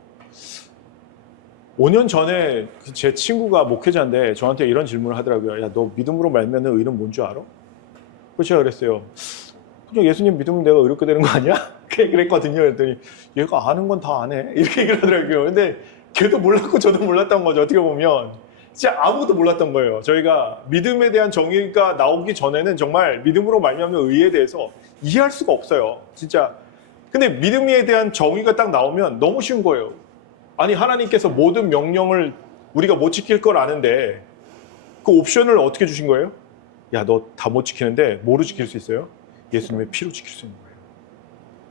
5년 전에 제 친구가 목회자인데 저한테 이런 질문을 하더라고요. 야, 너 믿음으로 말미암는 의는 뭔 줄 알아? 그래서 제가 그랬어요. 그냥 예수님 믿으면 내가 의롭게 되는 거 아니야? 그랬거든요. 그랬더니 얘가 아는 건 다 아네 이렇게 얘기를 하더라고요. 근데 걔도 몰랐고 저도 몰랐던 거죠. 어떻게 보면 진짜 아무도 몰랐던 거예요. 저희가 믿음에 대한 정의가 나오기 전에는 정말 믿음으로 말미암는 의에 대해서 이해할 수가 없어요. 진짜. 근데 믿음에 대한 정의가 딱 나오면 너무 쉬운 거예요. 아니 하나님께서 모든 명령을 우리가 못 지킬 걸 아는데 그 옵션을 어떻게 주신 거예요? 야, 너 다 못 지키는데 뭐로 지킬 수 있어요? 예수님의 피로 지킬 수 있는 거예요.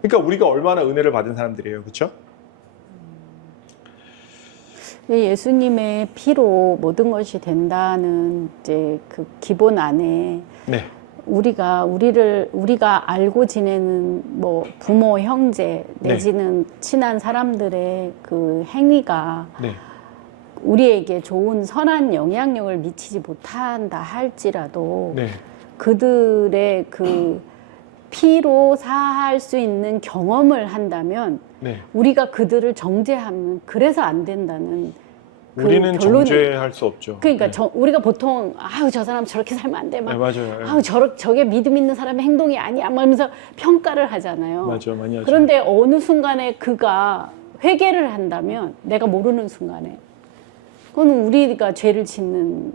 그러니까 우리가 얼마나 은혜를 받은 사람들이에요. 그렇죠? 예수님의 피로 모든 것이 된다는 이제 그 기본 안에 네. 우리가 알고 지내는 뭐 부모, 형제 내지는 친한 사람들의 그 행위가 네. 우리에게 좋은 선한 영향력을 미치지 못한다 할지라도 네. 그들의 그 피로 사할 수 있는 경험을 한다면 네. 우리가 그들을 정죄하면 그래서 안 된다는 그 우리는 결론이- 정죄할 수 없죠. 그러니까 네. 우리가 보통 아유 저 사람 저렇게 살면 안 돼 막 네, 맞아요. 네. 아우 저게 믿음 있는 사람의 행동이 아니야 막 하면서 평가를 하잖아요. 맞아, 많이 하죠. 그런데 어느 순간에 그가 회개를 한다면 내가 모르는 순간에 그건 우리가 죄를 짓는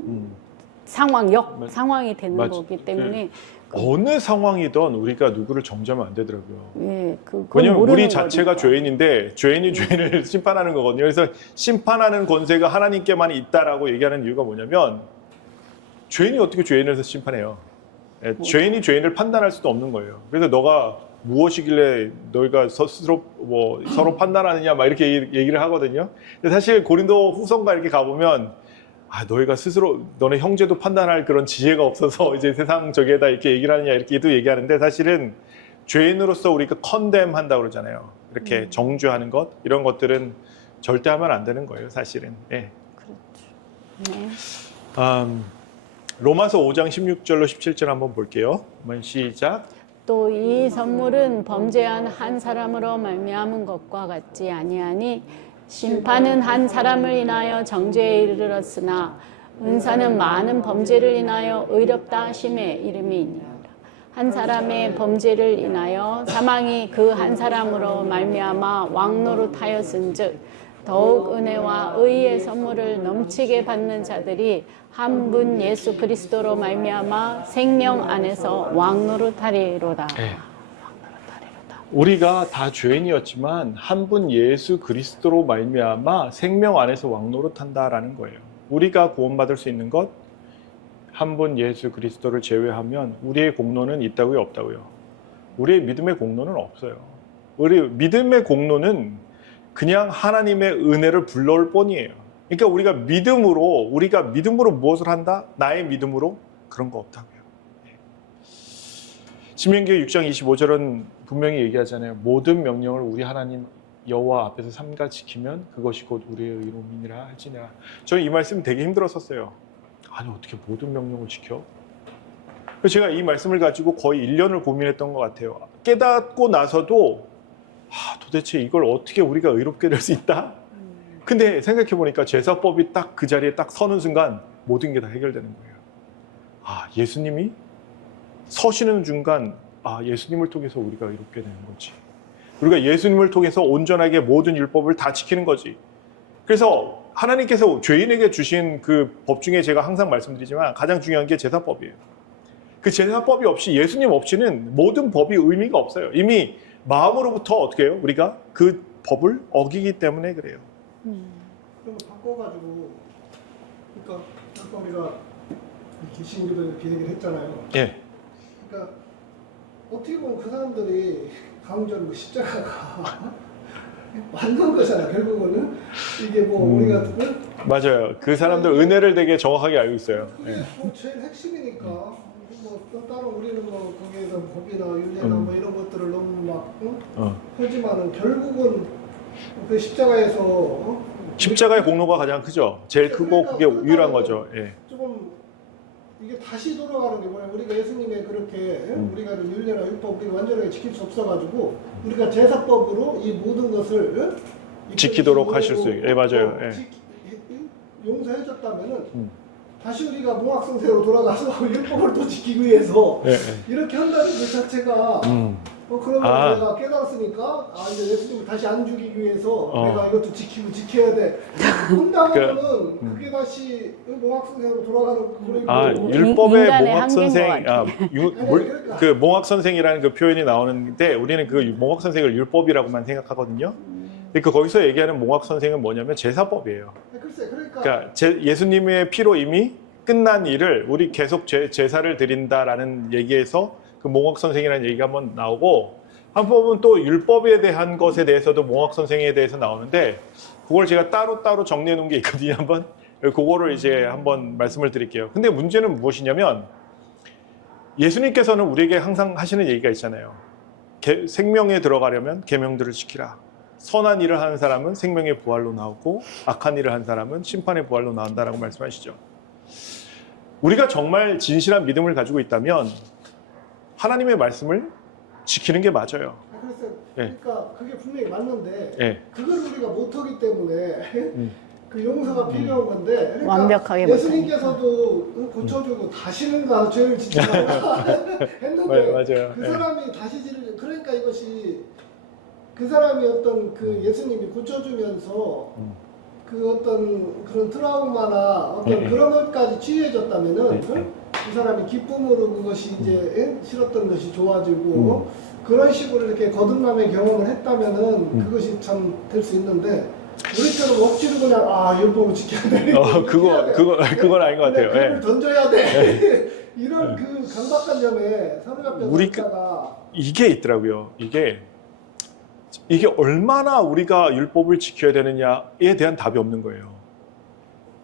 상황이 되는 맞- 거기 때문에 어느 상황이든 우리가 누구를 정죄하면 안 되더라고요. 예, 그건 왜냐면 모르는 우리 자체가 거니까. 죄인인데 죄인이 죄인을 심판하는 거거든요. 그래서 심판하는 권세가 하나님께만 있다라고 얘기하는 이유가 뭐냐면 죄인이 어떻게 죄인을 심판해요? 예, 죄인이 죄인을 판단할 수도 없는 거예요. 그래서 너가 무엇이길래 너희가 스스로 서로 판단하느냐 막 이렇게 얘기를 하거든요. 근데 사실 고린도 후서가 이렇게 가보면 너희가 스스로 너네 형제도 판단할 그런 지혜가 없어서 이제 세상 저기에다 이렇게 얘기를 하느냐 이렇게도 얘기하는데 사실은 죄인으로서 우리가 컨뎀한다고 그러잖아요. 이렇게 정죄하는 것 이런 것들은 절대 하면 안 되는 거예요. 사실은. 예. 그렇죠. 네. 로마서 5장 16절로 17절 한번 볼게요. 한번 시작. 또 이 선물은 범죄한 한 사람으로 말미암은 것과 같지 아니하니 심판은 한 사람을 인하여 정죄에 이르렀으나 은사는 많은 범죄를 인하여 의롭다 하심에 이름이니라. 한 사람의 범죄를 인하여 사망이 그 한 사람으로 말미암아 왕노릇하였은즉 더욱 은혜와 의의 선물을 넘치게 받는 자들이 한 분 예수 그리스도로 말미암아 생명 안에서 왕노릇하리로다. 네. 우리가 다 죄인이었지만 한 분 예수 그리스도로 말미암아 생명 안에서 왕노릇한다라는 거예요. 우리가 구원받을 수 있는 것 한 분 예수 그리스도를 제외하면 우리의 공로는 있다고요, 없다고요? 우리의 믿음의 공로는 없어요. 우리 믿음의 공로는 그냥 하나님의 은혜를 불러올 뿐이에요. 그러니까 우리가 믿음으로 무엇을 한다? 나의 믿음으로 그런 거 없다고요. 신명기 6장 25절은 분명히 얘기하잖아요. 모든 명령을 우리 하나님 여호와 앞에서 삼가 지키면 그것이 곧 우리의 의로움이니라 할지니라. 저는 이 말씀 되게 힘들었었어요. 아니 어떻게 모든 명령을 지켜? 그래서 제가 이 말씀을 가지고 거의 1년을 고민했던 것 같아요. 깨닫고 나서도 도대체 이걸 어떻게 우리가 의롭게 될 수 있다? 근데 생각해 보니까 제사법이 딱 그 자리에 딱 서는 순간 모든 게 다 해결되는 거예요. 예수님이 서시는 순간 예수님을 통해서 우리가 이롭게 되는 거지. 우리가 예수님을 통해서 온전하게 모든 율법을 다 지키는 거지. 그래서 하나님께서 죄인에게 주신 그 법 중에 제가 항상 말씀드리지만 가장 중요한 게 제사법이에요. 그 제사법이 없이 예수님 없이는 모든 법이 의미가 없어요. 이미 마음으로부터 어떻게 해요? 우리가 그 법을 어기기 때문에 그래요. 그럼 바꿔가지고 그러니까 아까 우리가 개신교도 이렇게 얘기를 했잖아요. 예. 그러니까 어떻게 보면 그 사람들이 강조하는 십자가가 맞는 거잖아. 결국은 이게 우리가 맞아요. 그 사람들 은혜를 되게 정확하게 알고 있어요. 그게 예. 제일 핵심이니까. 또 다른 우리는 거기에서 법이나 윤례나 이런 것들을 너무 막 하지만은 결국은 그 십자가에서 십자가의 공로가 가장 크죠. 제일 크고 그게 유일한 거죠. 예. 조금 이게 다시 돌아가는 게 뭐냐? 우리가 예수님의 그렇게 우리가 율례나 율법 우리가 완전하게 지킬 수 없어가지고 우리가 제사법으로 이 모든 것을 지키도록 하실 수 있게. 예, 맞아요. 예. 용서해줬다면은 다시 우리가 모학성세로 돌아가서 율법을 또 지키기 위해서 예, 예. 이렇게 한다는 것 자체가 그러면 아. 내가 깨달았으니까 이제 예수님을 다시 안 죽이기 위해서 어. 내가 이것도 지켜야 돼. 한다면은 그게 다시 몽학선생으로 돌아가는 그리고 아, 율법의 인간의 몽학 한계인 선생, 것 같아. 그러니까. 그 몽학 선생이라는 그 표현이 나오는데 우리는 그 몽학 선생을 율법이라고만 생각하거든요. 근데 그 거기서 얘기하는 몽학 선생은 뭐냐면 제사법이에요. 글쎄, 그러니까 그러니까 예수님의 피로 이미 끝난 일을 우리 계속 제사를 드린다라는 얘기에서 그 몽학 선생이라는 얘기가 한번 나오고 한 번은 또 율법에 대한 것에 대해서도 몽학 선생에 대해서 나오는데 그걸 제가 따로 정리해 놓은 게 있거든요. 한번 그거를 이제 한번 말씀을 드릴게요. 근데 문제는 무엇이냐면 예수님께서는 우리에게 항상 하시는 얘기가 있잖아요. 생명에 들어가려면 계명들을 지키라. 선한 일을 하는 사람은 생명의 부활로 나오고 악한 일을 하는 사람은 심판의 부활로 나온다라고 말씀하시죠. 우리가 정말 진실한 믿음을 가지고 있다면 하나님의 말씀을 지키는 게 맞아요. 그러니까 그게 분명히 맞는데 예. 그걸 우리가 못하기 때문에 그 용서가 필요한 건데 그러니까 완벽하게 예수님께서도 고쳐주고 다시는 나 죄를 짓지 말라 했는데 맞아요. 그 예. 사람이 다시 그러니까 이것이 그 사람이 어떤 그 예수님이 고쳐주면서 그 어떤 그런 트라우마나 어떤 그런 것까지 치유해졌다면은 그 사람이 기쁨으로 그것이 이제 싫었던 것이 좋아지고 그런 식으로 이렇게 거듭남의 경험을 했다면은 그것이 참 될 수 있는데 우리처럼 억지로 그냥 율법을 지켜야 돼. 그건 아닌 것 같아요. 그걸 예. 던져야 돼. 이런 그 강박관 점에 사로잡혀 있다가 이게 있더라고요. 이게 얼마나 우리가 율법을 지켜야 되느냐에 대한 답이 없는 거예요.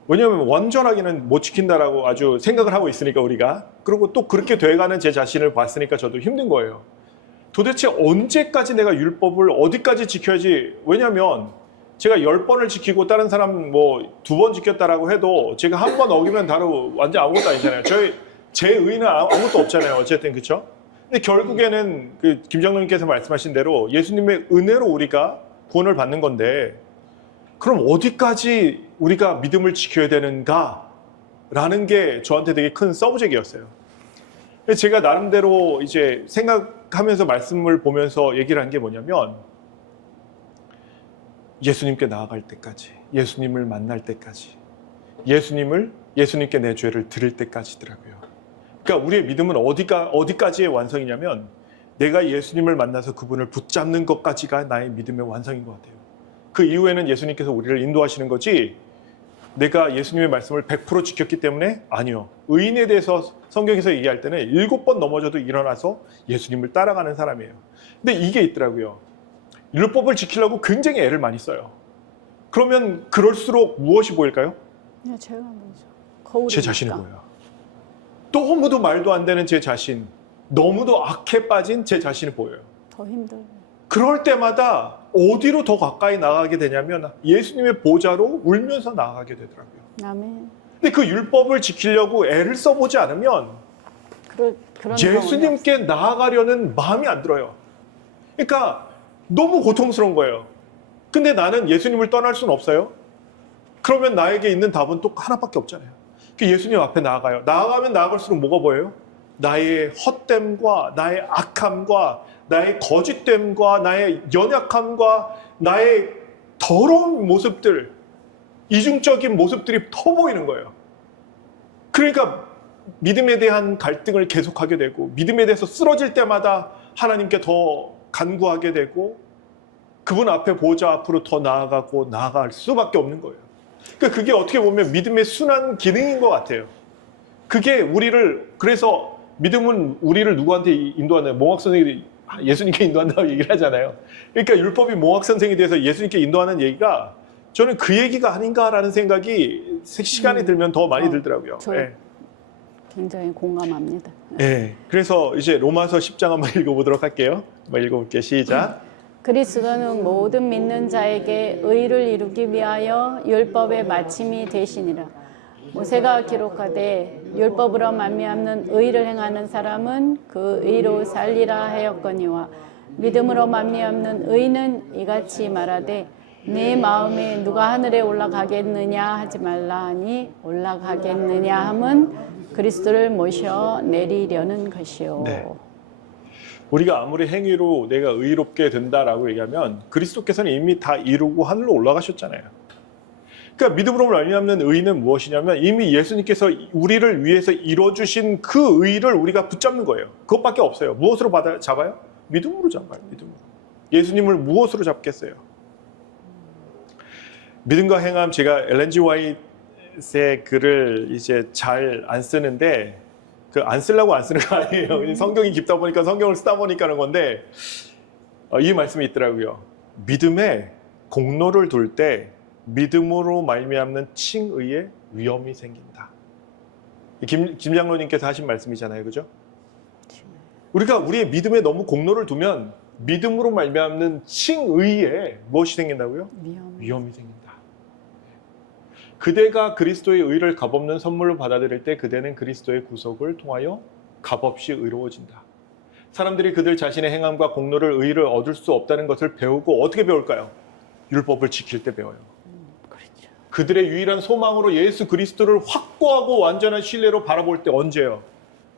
왜냐하면 완전하게는 못 지킨다라고 아주 생각을 하고 있으니까 우리가 그리고 또 그렇게 돼가는 제 자신을 봤으니까 저도 힘든 거예요. 도대체 언제까지 내가 율법을 어디까지 지켜야지? 왜냐하면 제가 10번을 지키고 다른 사람 뭐 2번 지켰다라고 해도 제가 한 번 어기면 바로 완전 아무것도 아니잖아요. 제 의는 아무것도 없잖아요. 어쨌든 그렇죠? 근데 결국에는 그 김정론님께서 말씀하신 대로 예수님의 은혜로 우리가 구원을 받는 건데 그럼 어디까지 우리가 믿음을 지켜야 되는가라는 게 저한테 되게 큰 서브젝트였어요. 제가 나름대로 이제 생각하면서 말씀을 보면서 얘기를 한 게 뭐냐면 예수님께 나아갈 때까지, 예수님을 만날 때까지, 예수님께 내 죄를 드릴 때까지더라고요. 그러니까 우리의 믿음은 어디까지의 완성이냐면 내가 예수님을 만나서 그분을 붙잡는 것까지가 나의 믿음의 완성인 것 같아요. 그 이후에는 예수님께서 우리를 인도하시는 거지 내가 예수님의 말씀을 100% 지켰기 때문에 아니요. 의인에 대해서 성경에서 얘기할 때는 7번 넘어져도 일어나서 예수님을 따라가는 사람이에요. 근데 이게 있더라고요. 율법을 지키려고 굉장히 애를 많이 써요. 그러면 그럴수록 무엇이 보일까요? 제가 뭐죠? 거울이니까. 제 자신이 보여요. 너무도 말도 안 되는 제 자신, 너무도 악해 빠진 제 자신이 보여요. 더 힘들어요. 그럴 때마다 어디로 더 가까이 나가게 되냐면 예수님의 보좌로 울면서 나아가게 되더라고요. 아멘. 근데 그 율법을 지키려고 애를 써보지 않으면 그런 예수님께 나아가려는 마음이 안 들어요. 그러니까 너무 고통스러운 거예요. 근데 나는 예수님을 떠날 수는 없어요. 그러면 나에게 있는 답은 또 하나밖에 없잖아요. 예수님 앞에 나아가요. 나아가면 나아갈수록 뭐가 보여요? 나의 헛됨과 나의 악함과 나의 거짓됨과 나의 연약함과 나의 더러운 모습들, 이중적인 모습들이 더 보이는 거예요. 그러니까 믿음에 대한 갈등을 계속하게 되고 믿음에 대해서 쓰러질 때마다 하나님께 더 간구하게 되고 그분 앞에 보좌 앞으로 더 나아가고 나아갈 수밖에 없는 거예요. 그러니까 그게 어떻게 보면 믿음의 순환 기능인 것 같아요. 그게 그래서 믿음은 우리를 누구한테 인도하나요? 몽학 선생님이 예수님께 인도한다고 얘기를 하잖아요. 그러니까 율법이 몽학 선생에 대해서 예수님께 인도하는 얘기가 저는 그 얘기가 아닌가라는 생각이 시간이 들면 더 많이 들더라고요. 저 굉장히 공감합니다. 네. 그래서 이제 로마서 10장 한번 읽어보도록 할게요. 한번 읽어볼게요. 시작. 그리스도는 모든 믿는 자에게 의를 이루기 위하여 율법의 마침이 되시니라. 모세가 기록하되 율법으로 말미암는 의를 행하는 사람은 그 의로 살리라 하였거니와 믿음으로 말미암는 의는 이같이 말하되 내 마음에 누가 하늘에 올라가겠느냐 하지 말라 하니 올라가겠느냐 함은 그리스도를 모셔 내리려는 것이요. 네. 우리가 아무리 행위로 내가 의롭게 된다라고 얘기하면 그리스도께서는 이미 다 이루고 하늘로 올라가셨잖아요. 그러니까 믿음으로 말미암는 의는 무엇이냐면 이미 예수님께서 우리를 위해서 이뤄주신 그 의를 우리가 붙잡는 거예요. 그것밖에 없어요. 무엇으로 잡아요? 믿음으로 잡아요. 믿음으로. 예수님을 무엇으로 잡겠어요? 믿음과 행함, 제가 엘렌 G 화이트의 글을 이제 잘 안 쓰는데 그 안 쓰려고 안 쓰는 거 아니에요. 성경이 깊다 보니까 성경을 쓰다 보니까 하는 건데 이 말씀이 있더라고요. 믿음에 공로를 둘 때 믿음으로 말미암는 칭의에 위험이 생긴다. 김 장로님께서 하신 말씀이잖아요. 그죠? 우리가 우리의 믿음에 너무 공로를 두면 믿음으로 말미암는 칭의에 무엇이 생긴다고요? 위험이 생긴다. 그대가 그리스도의 의를 값없는 선물로 받아들일 때 그대는 그리스도의 구속을 통하여 값없이 의로워진다. 사람들이 그들 자신의 행함과 공로를 의를 얻을 수 없다는 것을 배우고 어떻게 배울까요? 율법을 지킬 때 배워요. 그렇죠. 그들의 유일한 소망으로 예수 그리스도를 확고하고 완전한 신뢰로 바라볼 때 언제요?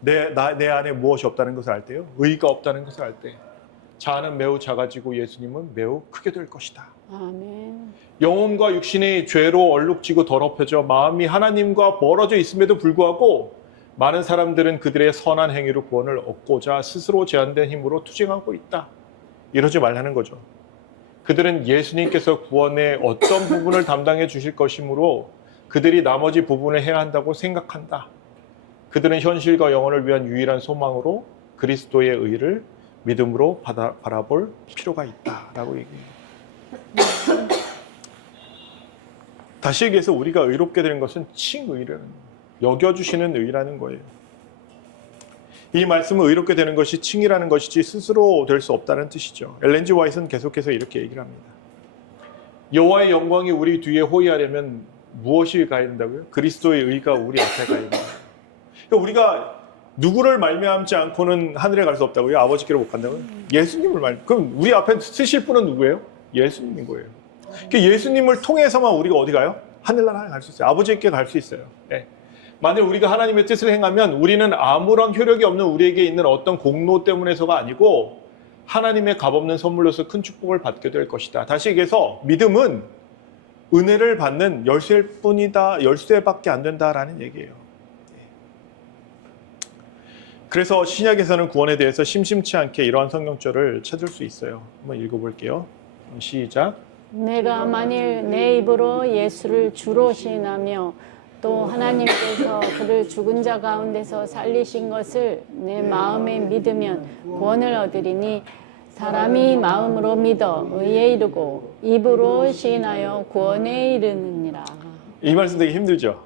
내 안에 무엇이 없다는 것을 알 때요? 의가 없다는 것을 알 때. 자아는 매우 작아지고 예수님은 매우 크게 될 것이다. 아멘. 영혼과 육신이 죄로 얼룩지고 더럽혀져 마음이 하나님과 멀어져 있음에도 불구하고 많은 사람들은 그들의 선한 행위로 구원을 얻고자 스스로 제한된 힘으로 투쟁하고 있다. 이러지 말라는 거죠. 그들은 예수님께서 구원의 어떤 부분을 담당해 주실 것이므로 그들이 나머지 부분을 해야 한다고 생각한다. 그들은 현실과 영혼을 위한 유일한 소망으로 그리스도의 의를 믿음으로 바라볼 필요가 있다라고 얘기해요. 다시 얘기해서 우리가 의롭게 되는 것은 칭의라는, 여겨주시는 의라는 거예요. 이 말씀은 의롭게 되는 것이 칭의라는 것이지 스스로 될 수 없다는 뜻이죠. 엘렌 G 화이트는 계속해서 이렇게 얘기를 합니다. 여호와의 영광이 우리 뒤에 호위하려면 무엇이 가야 된다고요? 그리스도의 의가 우리 앞에 가야 된다. 그러니까 우리가 누구를 말미암지 않고는 하늘에 갈 수 없다고요? 아버지께로 못 간다고요? 예수님을 그럼 우리 앞에 쓰실 분은 누구예요? 예수님인 거예요. 그러니까 예수님을 통해서만 우리가 어디 가요? 하늘나라에 갈 수 있어요. 아버지께 갈 수 있어요. 네. 만약 우리가 하나님의 뜻을 행하면 우리는 아무런 효력이 없는 우리에게 있는 어떤 공로 때문에서가 아니고 하나님의 값없는 선물로서 큰 축복을 받게 될 것이다. 다시 얘기해서 믿음은 은혜를 받는 열쇠일 뿐이다. 열쇠밖에 안 된다라는 얘기예요. 그래서 신약에서는 구원에 대해서 심심치 않게 이러한 성경절을 찾을 수 있어요. 한번 읽어볼게요. 시작. 내가 만일 내 입으로 예수를 주로 시인하며 또 하나님께서 그를 죽은 자 가운데서 살리신 것을 내 마음에 믿으면 구원을 얻으리니 사람이 마음으로 믿어 의에 이르고 입으로 시인하여 구원에 이르느니라. 이 말씀 되게 힘들죠?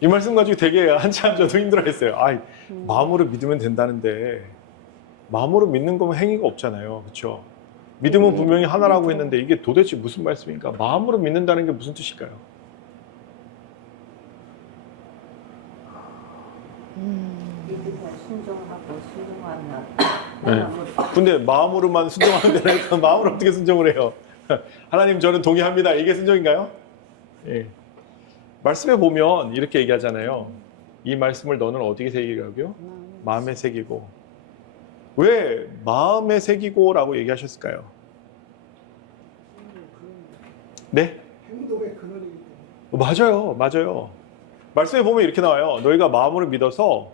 이 말씀 가지고 되게 한참 저도 힘들어했어요. 마음으로 믿으면 된다는데 마음으로 믿는 거면 행위가 없잖아요. 그렇죠? 믿음은 분명히 하나라고 했는데 이게 도대체 무슨 말씀인가? 마음으로 믿는다는 게 무슨 뜻일까요? 순종하고 순종하면 네. 근데 마음으로만 순종하면 되니까 마음으로 어떻게 순종을 해요? 하나님 저는 동의합니다. 이게 순종인가요? 예. 말씀에 보면 이렇게 얘기하잖아요. 이 말씀을 너는 어디에 새기라고요? 마음에 새기고. 왜 마음에 새기고 라고 얘기하셨을까요? 네? 행동의 근원이기 때문에. 맞아요. 말씀에 보면 이렇게 나와요. 너희가 마음으로 믿어서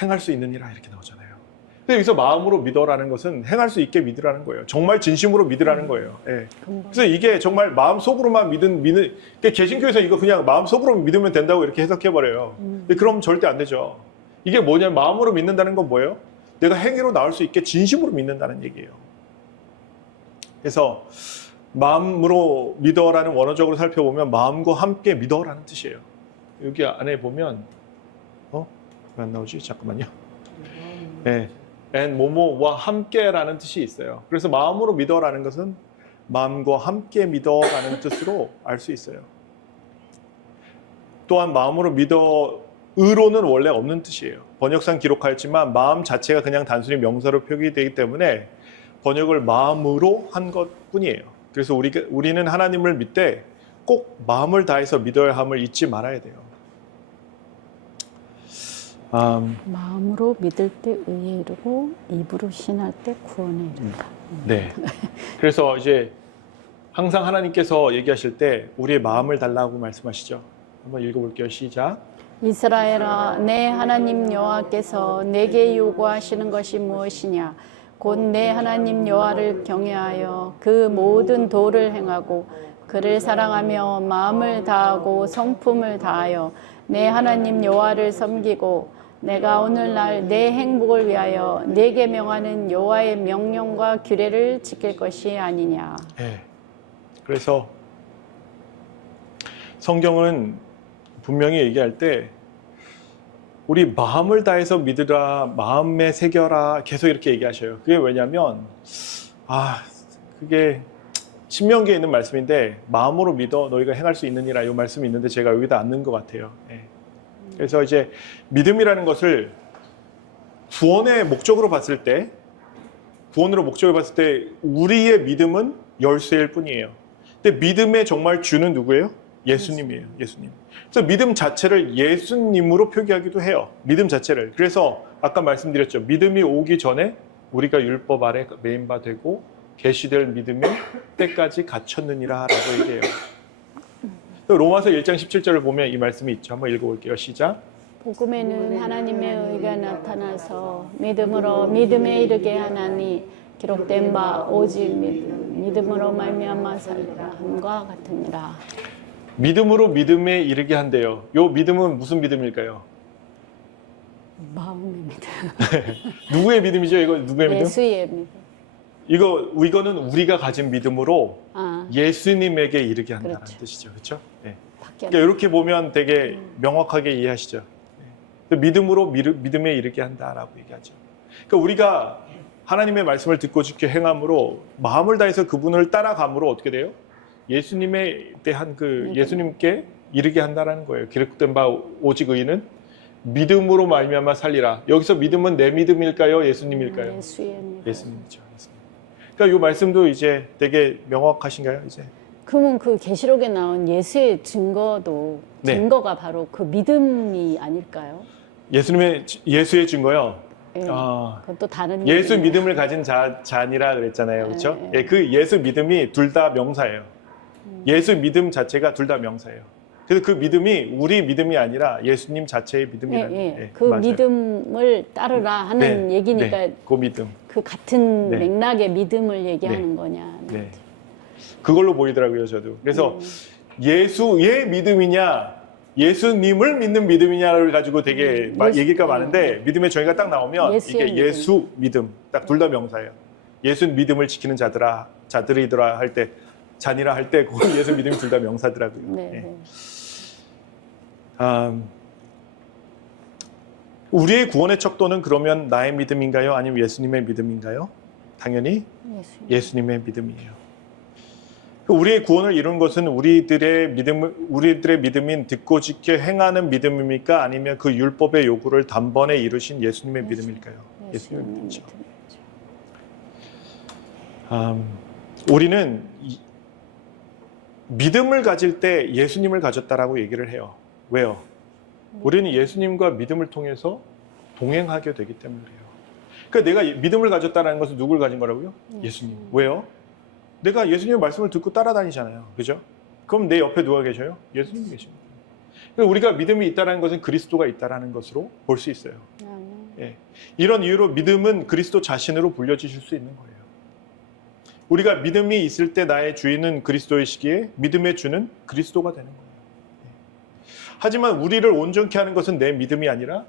행할 수 있느니라 이렇게 나오잖아요. 근데 여기서 마음으로 믿어라는 것은 행할 수 있게 믿으라는 거예요. 정말 진심으로 믿으라는 거예요. 예. 그래서 이게 정말 마음속으로만 믿는 그러니까 개신교에서 이거 그냥 마음속으로 믿으면 된다고 이렇게 해석해버려요. 근데 그럼 절대 안 되죠. 이게 뭐냐면 마음으로 믿는다는 건 뭐예요? 내가 행위로 나올 수 있게 진심으로 믿는다는 얘기예요. 그래서 마음으로 믿어라는 원어적으로 살펴보면 마음과 함께 믿어라는 뜻이에요. 여기 안에 보면 왜 안 나오지? 잠깐만요. 네. and 뭐뭐와 함께라는 뜻이 있어요. 그래서 마음으로 믿어라는 것은 마음과 함께 믿어라는 뜻으로 알 수 있어요. 또한 마음으로 믿어 의로는 원래 없는 뜻이에요. 번역상 기록하였지만 마음 자체가 그냥 단순히 명사로 표기되기 때문에 번역을 마음으로 한 것뿐이에요. 그래서 우리는 하나님을 믿되 꼭 마음을 다해서 믿어야 함을 잊지 말아야 돼요. 마음으로 믿을 때 의에 이르고 입으로 신할 때 구원에 이른다. 네. 그래서 이제 항상 하나님께서 얘기하실 때 우리의 마음을 달라고 말씀하시죠. 한번 읽어볼게요. 시작. 이스라엘아, 내 하나님 여호와께서 내게 요구하시는 것이 무엇이냐? 곧 내 하나님 여호와를 경외하여 그 모든 도를 행하고 그를 사랑하며 마음을 다하고 성품을 다하여 내 하나님 여호와를 섬기고 내가 오늘날 내 행복을 위하여 내게 명하는 여호와의 명령과 규례를 지킬 것이 아니냐. 네. 그래서 성경은 분명히 얘기할 때 우리 마음을 다해서 믿으라, 마음에 새겨라 계속 이렇게 얘기하셔요. 그게 왜냐면 그게 신명기에 있는 말씀인데 마음으로 믿어 너희가 행할 수 있느니라 이 말씀이 있는데 제가 여기다 안 넣은 것 같아요. 네. 그래서 이제 믿음이라는 것을 구원의 목적으로 봤을 때 우리의 믿음은 열쇠일 뿐이에요. 근데 믿음의 정말 주는 누구예요? 예수님이에요. 예수님. 그래서 믿음 자체를 예수님으로 표기하기도 해요. 믿음 자체를. 그래서 아까 말씀드렸죠. 믿음이 오기 전에 우리가 율법 아래 매인 바 되고 계시될 믿음의 때까지 갖췄느니라 라고 얘기해요. 로마서 1장 17절을 보면 이 말씀이 있죠. 한번 읽어볼게요. 시작. 복음에는 하나님의 의가 나타나서 믿음으로 믿음에 이르게 하나니 기록된 바 오직 믿음으로 말미암아 살리라 함과 같으니라. 믿음으로 믿음에 이르게 한대요. 요 믿음은 무슨 믿음일까요? 마음의 믿음. 누구의 믿음이죠? 이거 누구의 믿음? 예수의 믿음. 이거는 우리가 가진 믿음으로 예수님에게 이르게 한다는 그렇죠. 뜻이죠. 그렇죠? 네. 밖에 그러니까 이렇게 보면 되게 명확하게 이해하시죠. 네. 믿음으로 믿음에 이르게 한다라고 얘기하죠. 그러니까 우리가 하나님의 말씀을 듣고 지켜 행함으로 마음을 다해서 그분을 따라감으로 어떻게 돼요? 예수님에 대한 예수님께 이르게 한다라는 거예요. 기록된 바 오직 의인은 믿음으로 말미암아 살리라. 여기서 믿음은 내 믿음일까요? 예수님일까요? 예수의 믿음. 예수님이죠. 예수님. 그러니까 이 말씀도 이제 되게 명확하신가요? 이제. 그러면 그 계시록에 나온 예수의 증거도 네. 증거가 바로 그 믿음이 아닐까요? 예수의 증거요. 예. 그것도 다른 예수 얘기네요. 믿음을 가진 자니라 그랬잖아요. 그렇죠? 예. 예, 그 예수 믿음이 둘 다 명사예요. 예수 믿음 자체가 둘 다 명사예요. 그래서 그 믿음이 우리 믿음이 아니라 예수님 자체의 믿음이라는 거예요. 예, 그 맞아요. 믿음을 따르라 하는 네, 얘기니까 네, 그 믿음. 그 같은 네. 맥락의 믿음을 얘기하는 네. 거냐. 네. 그걸로 보이더라고요, 저도. 그래서 예수의 믿음이냐, 예수님을 믿는 믿음이냐를 가지고 되게 얘기가 많은데 믿음의 정의가 딱 나오면 예수의 이게 예수 믿음, 딱 둘 다 명사예요. 예수 믿음을 지키는 자들이더라 할 때, 자니라 할 때, 그건 예수 믿음이 둘 다 명사더라고요. 네. 예. 네. 우리의 구원의 척도는 그러면 나의 믿음인가요? 아니면 예수님의 믿음인가요? 당연히 예수님의 믿음이에요. 우리의 구원을 이룬 것은 우리들의 믿음인 듣고 지켜 행하는 믿음입니까? 아니면 그 율법의 요구를 단번에 이루신 예수님의 믿음일까요? 예수님의 믿음이죠. 우리는 믿음을 가질 때 예수님을 가졌다라고 얘기를 해요. 왜요? 우리는 예수님과 믿음을 통해서 동행하게 되기 때문에 그래요. 그러니까 내가 믿음을 가졌다는 것은 누굴 가진 거라고요? 예수님. 왜요? 내가 예수님의 말씀을 듣고 따라다니잖아요. 그죠? 그럼 내 옆에 누가 계셔요? 예수님이 계십니다. 그러니까 우리가 믿음이 있다는 것은 그리스도가 있다는 것으로 볼 수 있어요. 예. 이런 이유로 믿음은 그리스도 자신으로 불려지실 수 있는 거예요. 우리가 믿음이 있을 때 나의 주인은 그리스도이시기에 믿음의 주는 그리스도가 되는 거예요. 하지만 우리를 온전케 하는 것은 내 믿음이 아니라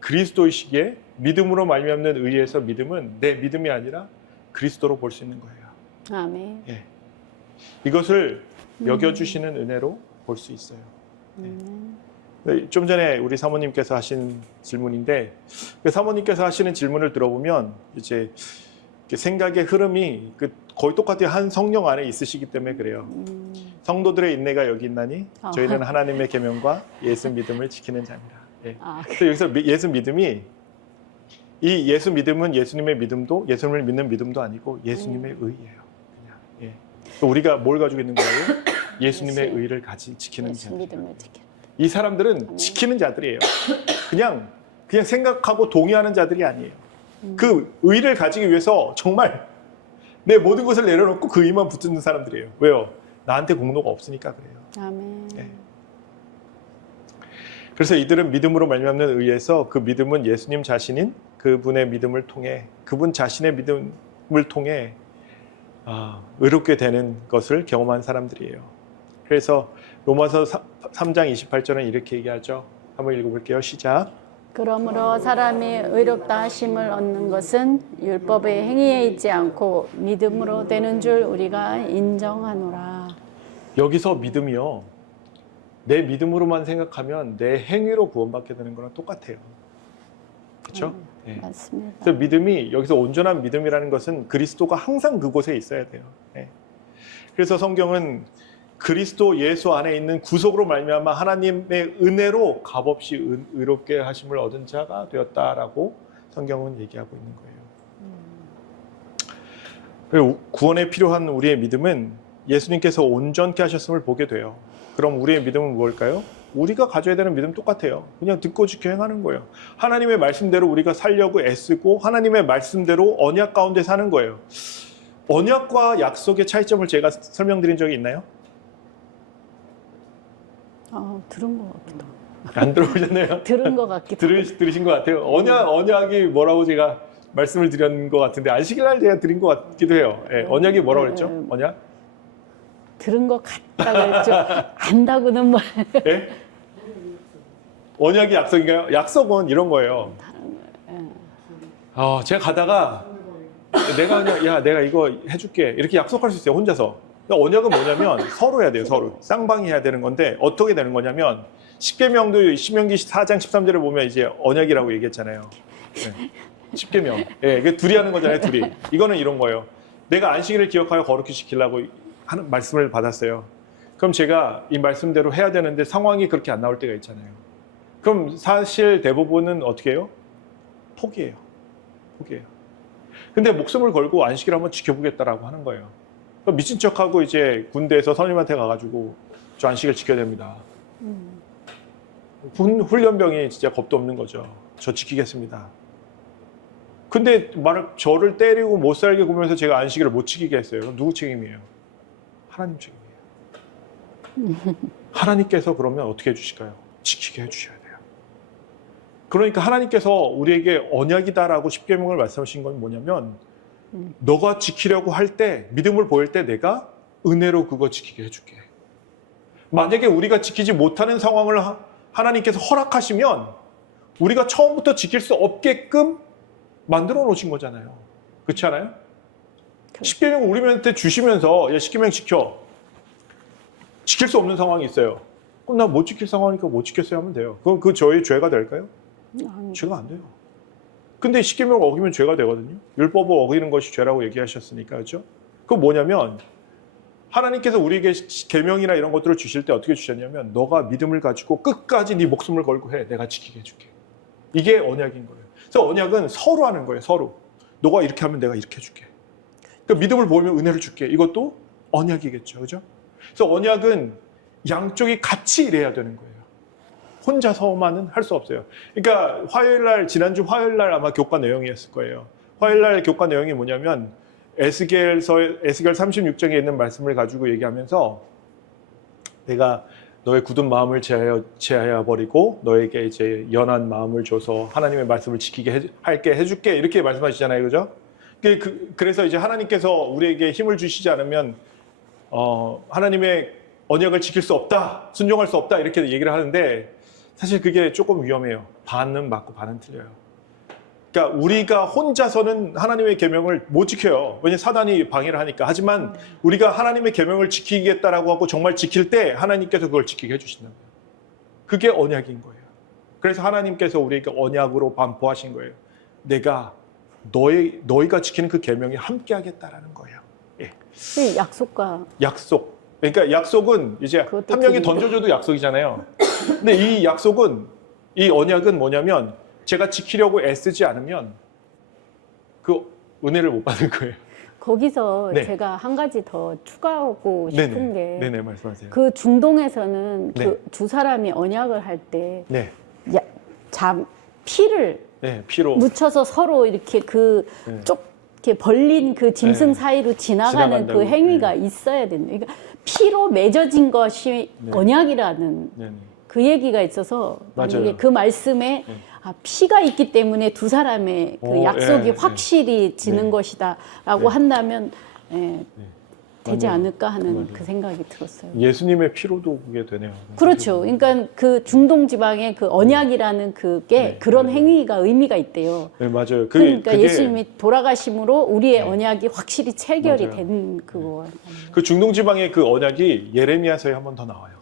그리스도이시기에 믿음으로 말미암는 의에서 믿음은 내 믿음이 아니라 그리스도로 볼 수 있는 거예요. 아멘. 예. 이것을 여겨주시는 은혜로 볼 수 있어요. 좀 전에 우리 사모님께서 하신 질문인데 그 사모님께서 하시는 질문을 들어보면 이제 생각의 흐름이 거의 똑같아요. 한 성령 안에 있으시기 때문에 그래요. 성도들의 인내가 여기 있나니 저희는 하나님의 계명과 예수 믿음을 지키는 자입니다. 예. 그래서 여기서 예수 믿음이 이 예수 믿음은 예수님의 믿음도 예수님을 믿는 믿음도 아니고 예수님의 의예요. 그냥. 예. 우리가 뭘 가지고 있는 거예요? 예수님의 의를 지키는 자들. 이 사람들은 지키는 자들이에요. 그냥 그냥 생각하고 동의하는 자들이 아니에요. 그 의를 가지기 위해서 정말 내 모든 것을 내려놓고 그 의만 붙드는 사람들이에요. 왜요? 나한테 공로가 없으니까 그래요. 아멘. 네. 그래서 이들은 믿음으로 말미암는 의에서 그 믿음은 예수님 자신인 그분의 믿음을 통해 그분 자신의 믿음을 통해 의롭게 되는 것을 경험한 사람들이에요. 그래서 로마서 3장 28절은 이렇게 얘기하죠. 한번 읽어볼게요. 시작. 그러므로 사람이 의롭다 하심을 얻는 것은 율법의 행위에 있지 않고 믿음으로 되는 줄 우리가 인정하노라. 여기서 믿음이요. 내 믿음으로만 생각하면 내 행위로 구원받게 되는 거랑 똑같아요. 그렇죠? 네. 맞습니다. 그래서 믿음이 여기서 온전한 믿음이라는 것은 그리스도가 항상 그곳에 있어야 돼요. 네. 그래서 성경은 그리스도 예수 안에 있는 구속으로 말미암아 하나님의 은혜로 값없이 의롭게 하심을 얻은 자가 되었다라고 성경은 얘기하고 있는 거예요. 구원에 필요한 우리의 믿음은 예수님께서 온전케 하셨음을 보게 돼요. 그럼 우리의 믿음은 무엇일까요? 우리가 가져야 되는 믿음 똑같아요. 그냥 듣고 지켜 행하는 거예요. 하나님의 말씀대로 우리가 살려고 애쓰고 하나님의 말씀대로 언약 가운데 사는 거예요. 언약과 약속의 차이점을 제가 설명드린 적이 있나요? 들은 것 같기도. 안 들어보셨나요? 들은 것 같기도. 들으신 것 같아요. 언약이 뭐라고 제가 말씀을 드린 것 같은데 안식일 날 제가 드린 것 같기도 해요. 예, 언약이 뭐라고 그랬죠? 언약? 들은 것 같다고 했죠. 안다고는 뭐. 예? 언약이 약속인가요? 약속은 이런 거예요. 제가 가다가 내가 그냥 내가 이거 해줄게 이렇게 약속할 수 있어요. 혼자서. 언약은 뭐냐면 서로 해야 돼요. 서로 쌍방이 해야 되는 건데 어떻게 되는 거냐면 십계명도 신명기 4장 13절에 보면 이제 언약이라고 얘기했잖아요. 네. 십계명. 예, 그 둘이 하는 거잖아요. 둘이. 이거는 이런 거예요. 내가 안식일을 기억하여 거룩히 지키려고 하는 말씀을 받았어요. 그럼 제가 이 말씀대로 해야 되는데 상황이 그렇게 안 나올 때가 있잖아요. 그럼 사실 대부분은 어떻게 해요? 포기해요. 근데 목숨을 걸고 안식일 한번 지켜보겠다라고 하는 거예요. 미친 척하고 이제 군대에서 선임한테 가가지고 저 안식일 지켜야 됩니다. 훈련병이 진짜 겁도 없는 거죠. 저 지키겠습니다. 근데 저를 때리고 못 살게 구면서 제가 안식일을 못 지키게 했어요. 그럼 누구 책임이에요? 하나님 책임이에요. 하나님께서 그러면 어떻게 해주실까요? 지키게 해주셔야 돼요. 그러니까 하나님께서 우리에게 언약이다라고 십계명을 말씀하신 건 뭐냐면 너가 지키려고 할 때 믿음을 보일 때 내가 은혜로 그거 지키게 해줄게. 만약에 우리가 지키지 못하는 상황을 하나님께서 허락하시면 우리가 처음부터 지킬 수 없게끔 만들어 놓으신 거잖아요. 그렇지 않아요? 십계명 우리한테 주시면서 야 십계명 지켜. 지킬 수 없는 상황이 있어요. 그럼 나 못 지킬 상황이니까 못 지켰어야 하면 돼요. 그럼 그 저희 죄가 될까요? 죄가 안 돼요. 근데 십계명을 어기면 죄가 되거든요. 율법을 어기는 것이 죄라고 얘기하셨으니까. 그렇죠? 그건 뭐냐면 하나님께서 우리에게 계명이나 이런 것들을 주실 때 어떻게 주셨냐면 너가 믿음을 가지고 끝까지 네 목숨을 걸고 해. 내가 지키게 해줄게. 이게 언약인 거예요. 그래서 언약은 서로 하는 거예요. 서로. 너가 이렇게 하면 내가 이렇게 해줄게. 그러니까 믿음을 보이면 은혜를 줄게. 이것도 언약이겠죠. 그죠? 그래서 언약은 양쪽이 같이 일해야 되는 거예요. 혼자서만은 할 수 없어요. 그러니까 지난주 화요일 날 아마 교과 내용이었을 거예요. 화요일 날 교과 내용이 뭐냐면 에스겔 36장에 있는 말씀을 가지고 얘기하면서 내가 너의 굳은 마음을 제하여 버리고 너에게 이제 연한 마음을 줘서 하나님의 말씀을 지키게 해줄게 이렇게 말씀하시잖아요. 그죠? 그래서 이제 하나님께서 우리에게 힘을 주시지 않으면 하나님의 언약을 지킬 수 없다, 순종할 수 없다 이렇게 얘기를 하는데 사실 그게 조금 위험해요. 반은 맞고 반은 틀려요. 그러니까 우리가 혼자서는 하나님의 계명을 못 지켜요. 왜냐하면 사단이 방해를 하니까. 하지만 우리가 하나님의 계명을 지키겠다라고 하고 정말 지킬 때 하나님께서 그걸 지키게 해주신다는 거예요. 그게 언약인 거예요. 그래서 하나님께서 우리에게 언약으로 반포하신 거예요. 내가 너희가 지키는 그 계명에 함께 하겠다라는 거예요. 예. 약속. 그러니까 약속은 이제 한 명이 던져줘도 약속이잖아요. 근데 이 약속은, 이 언약은 뭐냐면 제가 지키려고 애쓰지 않으면 그 은혜를 못 받을 거예요. 거기서 네. 제가 한 가지 더 추가하고 싶은 게 네네, 말씀하세요. 그 중동에서는 네. 그 두 사람이 언약을 할 때 네. 피를 네, 피로 묻혀서 서로 이렇게 네. 이렇게 벌린 그 짐승 네. 사이로 지나가는 지나간다고. 그 행위가 네. 있어야 된다. 그러니까 피로 맺어진 것이 네. 언약이라는 네, 네. 그 얘기가 있어서 만약에 맞아요. 그 말씀에 네. 피가 있기 때문에 두 사람의 그 약속이 예, 확실히 지는 네. 것이다라고 네. 한다면 되지 맞아요. 않을까 하는 맞아요. 그 생각이 들었어요. 예수님의 피로도 그게 되네요. 그렇죠. 그러니까 그 중동 지방의 그 언약이라는 그게 네. 그런 네. 행위가 의미가 있대요. 네, 맞아요. 그러니까 예수님이 돌아가심으로 우리의 네. 언약이 확실히 체결이 맞아요. 된 그거. 그 중동 지방의 그 언약이 예레미야서에 한 번 더 나와요.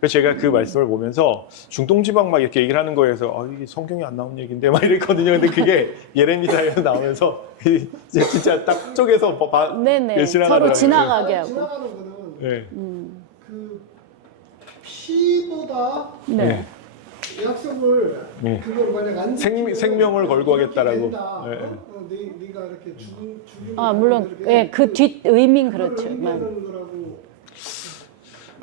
그래서 제가 그 말씀을 보면서 중동 지방 막 이렇게 얘기를 하는 거에서 이게 성경에 안 나온 얘기인데 막 이랬거든요. 근데 그게 예레미야에 나오면서 이제 진짜 딱 쪼개서 네네. 지나가더라고요. 서로 지나가게 하고. 지나가는 거는 네. 그 피보다 네. 약속을 네. 그걸 만약 안 지키면 생명을 걸고 하겠다라고. 이렇게 된다. 네. 네가 이렇게 죽이면 물론 이렇게 그 뒷 의미는 그걸 그렇죠. 의미하는 거라고.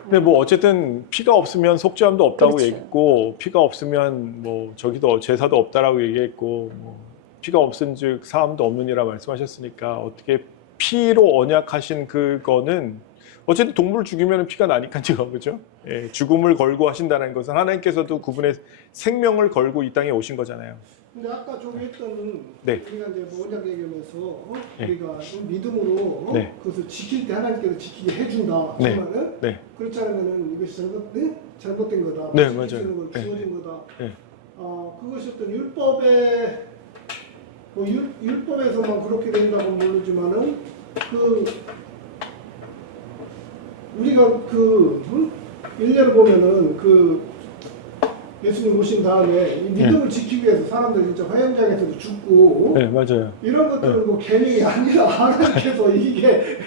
근데 뭐 어쨌든 피가 없으면 속죄함도 없다고 그렇죠. 얘기했고 피가 없으면 뭐 저기도 제사도 없다라고 얘기했고 뭐 피가 없은즉 사함도 없느니라 말씀하셨으니까 어떻게 피로 언약하신 그거는 어쨌든 동물 죽이면 피가 나니까요, 그죠? 예, 죽음을 걸고 하신다는 것은 하나님께서도 그분의 생명을 걸고 이 땅에 오신 거잖아요. 근데 아까 저기 했던 네. 우리가 이제 뭐 언약 얘기하면서 네. 우리가 좀 믿음으로 네. 그것을 지킬 때 하나님께서 지키게 해준다. 네. 정말은 네, 그렇지 않으면 이것이 잘못된 거다. 네, 지킬 수 맞아요. 있는 걸 네. 주어진 거다. 네. 그것이 어떤 율법에 뭐 율법에서만 그렇게 된다고 모르지만은 우리가 일례를 보면은 예수님 오신 다음에 이 믿음을 지키기 위해서 사람들이 진짜 화영장에서도 죽고 네, 맞아요. 이런 것들은 뭐 개명이 아니라 하나님께서 이게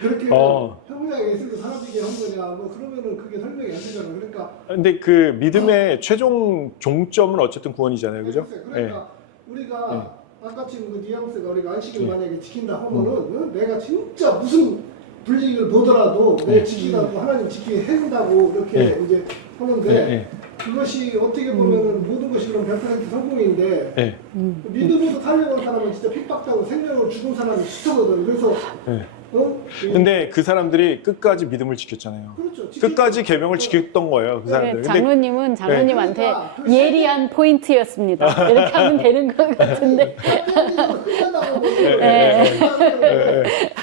그렇게 형장에 있을 때 사람들이 한 거냐 뭐 그러면은 그게 설명이 안 되잖아요. 그러니까 근데 그 믿음의 최종 종점은 어쨌든 구원이잖아요, 그죠? 그러니까 우리가 아까 지금 그 뉘앙스가 우리가 안식일 네. 만약에 지킨다 하면은 내가 진짜 무슨 불리익을 보더라도 내 지키다고 하나님 지키게 해준다고 이렇게 이제 하는데 그것이 어떻게 보면은 모든 것이 그럼 100% 성공인데 믿음으로 살려온 사람은 진짜 핍박당하고 생명으로 죽은 사람이 수많거든. 그래서 근데 그 사람들이 끝까지 믿음을 지켰잖아요. 그렇죠. 끝까지 계명을 지켰던 거예요, 그 사람들. 근데 장로님은 장로님한테 그러니까 그 예리한 포인트였습니다. 이렇게 하면 되는 것 같은데.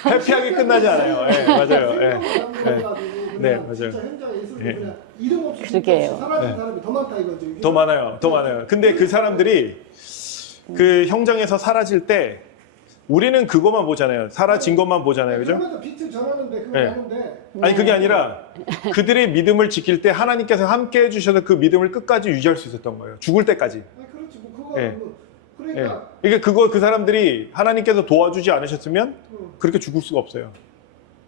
해피하게 끝나지 않아요. 예, 맞아요. 예. 네, 맞아요. 진짜 현장에 있을 때 그냥 이름 없이 그러게요. 사라진 사람이 더 많다 이거죠. 더 많아요. 더 많아요. 근데 그 사람들이 그 형장에서 사라질 때 우리는 그것만 보잖아요. 사라진 것만 보잖아요. 그죠? 그러면서 빛을 전하는데 그거 네. 하는데 아니 그게 아니라 그들의 믿음을 지킬 때 하나님께서 함께 해주셔서 그 믿음을 끝까지 유지할 수 있었던 거예요. 죽을 때까지. 그렇지 뭐 그거 예. 뭐 예. 그러니까 이게 그 사람들이 하나님께서 도와주지 않으셨으면 그렇게 죽을 수가 없어요.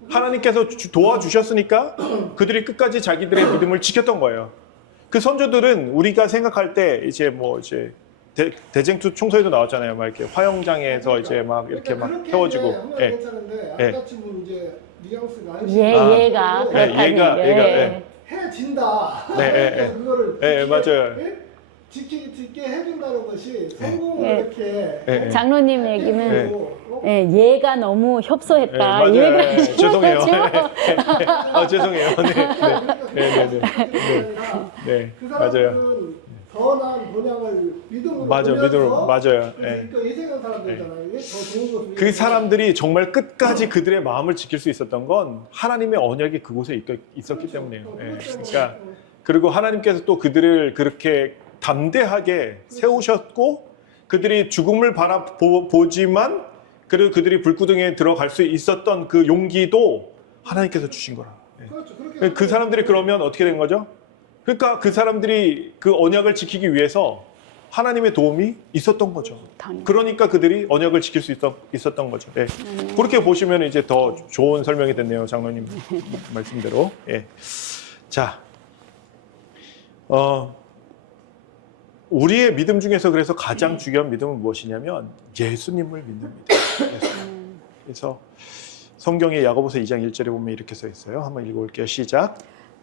하나님께서 도와주셨으니까 그들이 끝까지 자기들의 믿음을 지켰던 거예요. 그 선조들은 우리가 생각할 때 이제 뭐 이제 대쟁투 총서에도 나왔잖아요. 막 이렇게 화영장에서 이제 막 이렇게 막 그렇게 태워지고. 하면 예. 괜찮은데 예. 아까 지금 이제 뉘앙스가 얘가 예, 그렇다는 얘가, 얘기예요. 해진다. 네, 그래서 그거를 예, 지키게- 맞아요. 예? 지키게 해준다는 것이 성공을 예. 이렇게 예. 장로님 얘기는 네. 얘가 너무 협소했다. 예, 맞아요. 이 얘기를 예, 죄송해요. 하셔가지고. 죄송해요. 네. 네, 그 맞아요. 사람들은 더 나은 본향을 믿음으로 맞아요, 보면서 믿음으로, 맞아요. 예. 그러니까 예생한 사람들이잖아요. 이게 더 좋은 것을 그 사람들이 정말 끝까지 그들의 마음을 지킬 수 있었던 건 하나님의 언약이 그곳에 있었기 때문이에요. 예. 그러니까 그리고 하나님께서 또 그들을 그렇게 담대하게 세우셨고 그들이 죽음을 바라보지만 그리고 그들이 불구덩이에 들어갈 수 있었던 그 용기도 하나님께서 주신 거라. 예. 그렇죠. 그렇게 그 사람들이 그러면 어떻게 된 거죠? 그러니까 그 사람들이 그 언약을 지키기 위해서 하나님의 도움이 있었던 거죠. 당연히. 그러니까 그들이 언약을 지킬 수 있었던 거죠. 예. 그렇게 보시면 이제 더 좋은 설명이 됐네요, 장로님 말씀대로. 예. 자, 우리의 믿음 중에서 그래서 가장 중요한 믿음은 무엇이냐면 예수님을 믿는 믿음. 예수님. 그래서 성경의 야고보서 2장 1절에 보면 이렇게 써 있어요. 한번 읽어볼게요. 시작.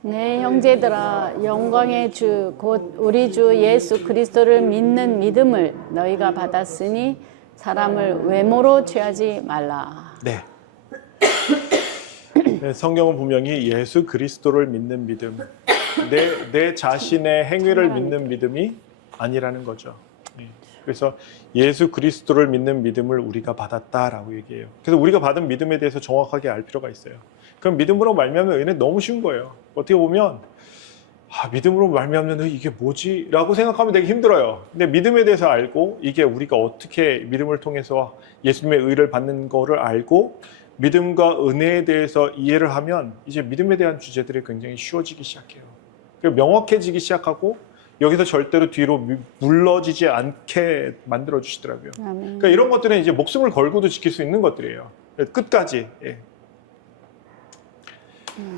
네, 형제들아, 영광의 주, 곧 우리 주 예수 그리스도를 믿는 믿음을 너희가 받았으니 사람을 외모로 취하지 말라. 네. 네, 성경은 분명히 예수 그리스도를 믿는 믿음, 내 자신의 행위를 믿는 믿음이 아니라는 거죠. 그래서 예수 그리스도를 믿는 믿음을 우리가 받았다라고 얘기해요. 그래서 우리가 받은 믿음에 대해서 정확하게 알 필요가 있어요. 그럼 믿음으로 말미암는 의는 너무 쉬운 거예요. 어떻게 보면 믿음으로 말미암는 의 이게 뭐지? 라고 생각하면 되게 힘들어요. 근데 믿음에 대해서 알고 이게 우리가 어떻게 믿음을 통해서 예수님의 의를 받는 거를 알고 믿음과 은혜에 대해서 이해를 하면 이제 믿음에 대한 주제들이 굉장히 쉬워지기 시작해요. 명확해지기 시작하고 여기서 절대로 뒤로 물러지지 않게 만들어 주시더라고요. 그러니까 이런 것들은 이제 목숨을 걸고도 지킬 수 있는 것들이에요. 끝까지. 예.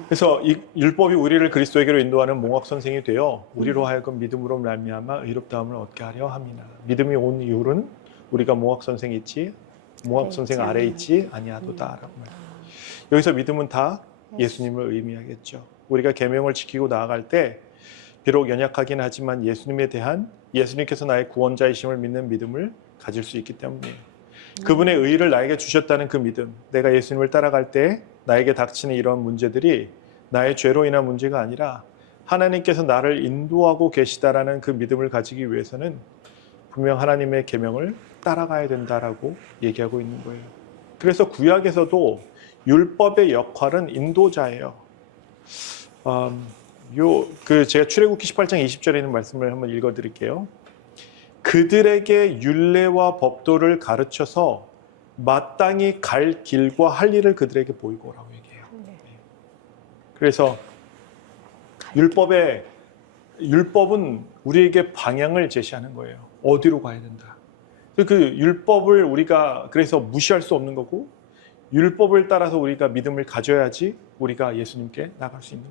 그래서 이 율법이 우리를 그리스도에게로 인도하는 몽학 선생이 되어 우리로 하여금 믿음으로 말미암아 의롭다함을 얻게 하려 함이나. 믿음이 온 이유는 우리가 몽학 선생 있지, 몽학 선생 아래 있지 아니하도다라고 말해요. 여기서 믿음은 다 예수님을 의미하겠죠. 우리가 계명을 지키고 나아갈 때 비록 연약하긴 하지만 예수님에 대한 예수님께서 나의 구원자이심을 믿는 믿음을 가질 수 있기 때문이에요. 그분의 의의를 나에게 주셨다는 그 믿음, 내가 예수님을 따라갈 때 나에게 닥치는 이런 문제들이 나의 죄로 인한 문제가 아니라 하나님께서 나를 인도하고 계시다라는 그 믿음을 가지기 위해서는 분명 하나님의 계명을 따라가야 된다라고 얘기하고 있는 거예요. 그래서 구약에서도 율법의 역할은 인도자예요. 제가 출애굽기 18장 20절에 있는 말씀을 한번 읽어드릴게요. 그들에게 율례와 법도를 가르쳐서 마땅히 갈 길과 할 일을 그들에게 보이고 오라고 얘기해요. 그래서 율법은 우리에게 방향을 제시하는 거예요. 어디로 가야 된다. 그 율법을 우리가 그래서 무시할 수 없는 거고 율법을 따라서 우리가 믿음을 가져야지 우리가 예수님께 나갈 수 있는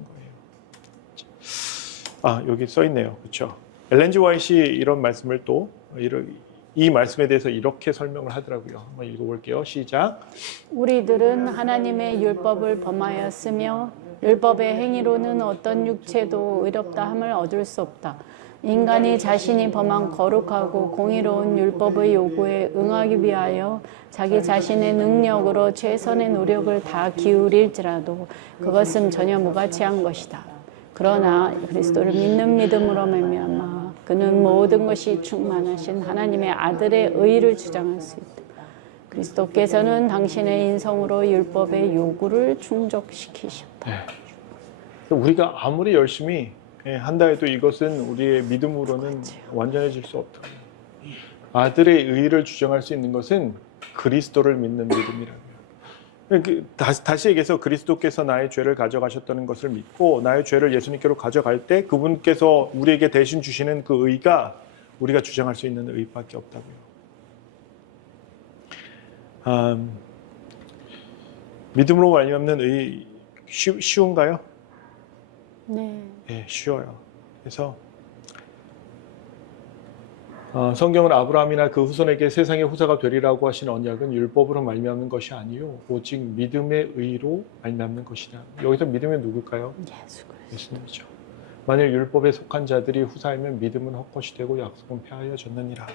거예요. 여기 써 있네요. 그렇죠. 엘렌 G. 화이트이 이런 말씀을 또 이 말씀에 대해서 이렇게 설명을 하더라고요. 한번 읽어볼게요. 시작. 우리들은 하나님의 율법을 범하였으며 율법의 행위로는 어떤 육체도 의롭다함을 얻을 수 없다. 인간이 자신이 범한 거룩하고 공의로운 율법의 요구에 응하기 위하여 자기 자신의 능력으로 최선의 노력을 다 기울일지라도 그것은 전혀 무가치한 것이다. 그러나 그리스도를 믿는 믿음으로 말미암아 그는 모든 것이 충만하신 하나님의 아들의 의를 주장할 수 있다. 그리스도께서는 당신의 인성으로 율법의 요구를 충족시키셨다. 우리가 아무리 열심히 한다 해도 이것은 우리의 믿음으로는 완전해질 수 없다. 아들의 의를 주장할 수 있는 것은 그리스도를 믿는 믿음이라고요. 다시 얘기해서 그리스도께서 나의 죄를 가져가셨다는 것을 믿고 나의 죄를 예수님께로 가져갈 때 그분께서 우리에게 대신 주시는 그 의가 우리가 주장할 수 있는 의밖에 없다고요. 믿음으로 말미암는 의 쉬운가요? 네. 네, 쉬워요. 그래서 성경은 아브라함이나 그 후손에게 세상의 후사가 되리라고 하신 언약은 율법으로 말미암는 것이 아니요 오직 믿음의 의로 말미암는 것이다. 여기서 믿음이 누굴까요? 예수님이죠. 만일 율법에 속한 자들이 후사이면 믿음은 헛것이 되고 약속은 폐하여졌느니라.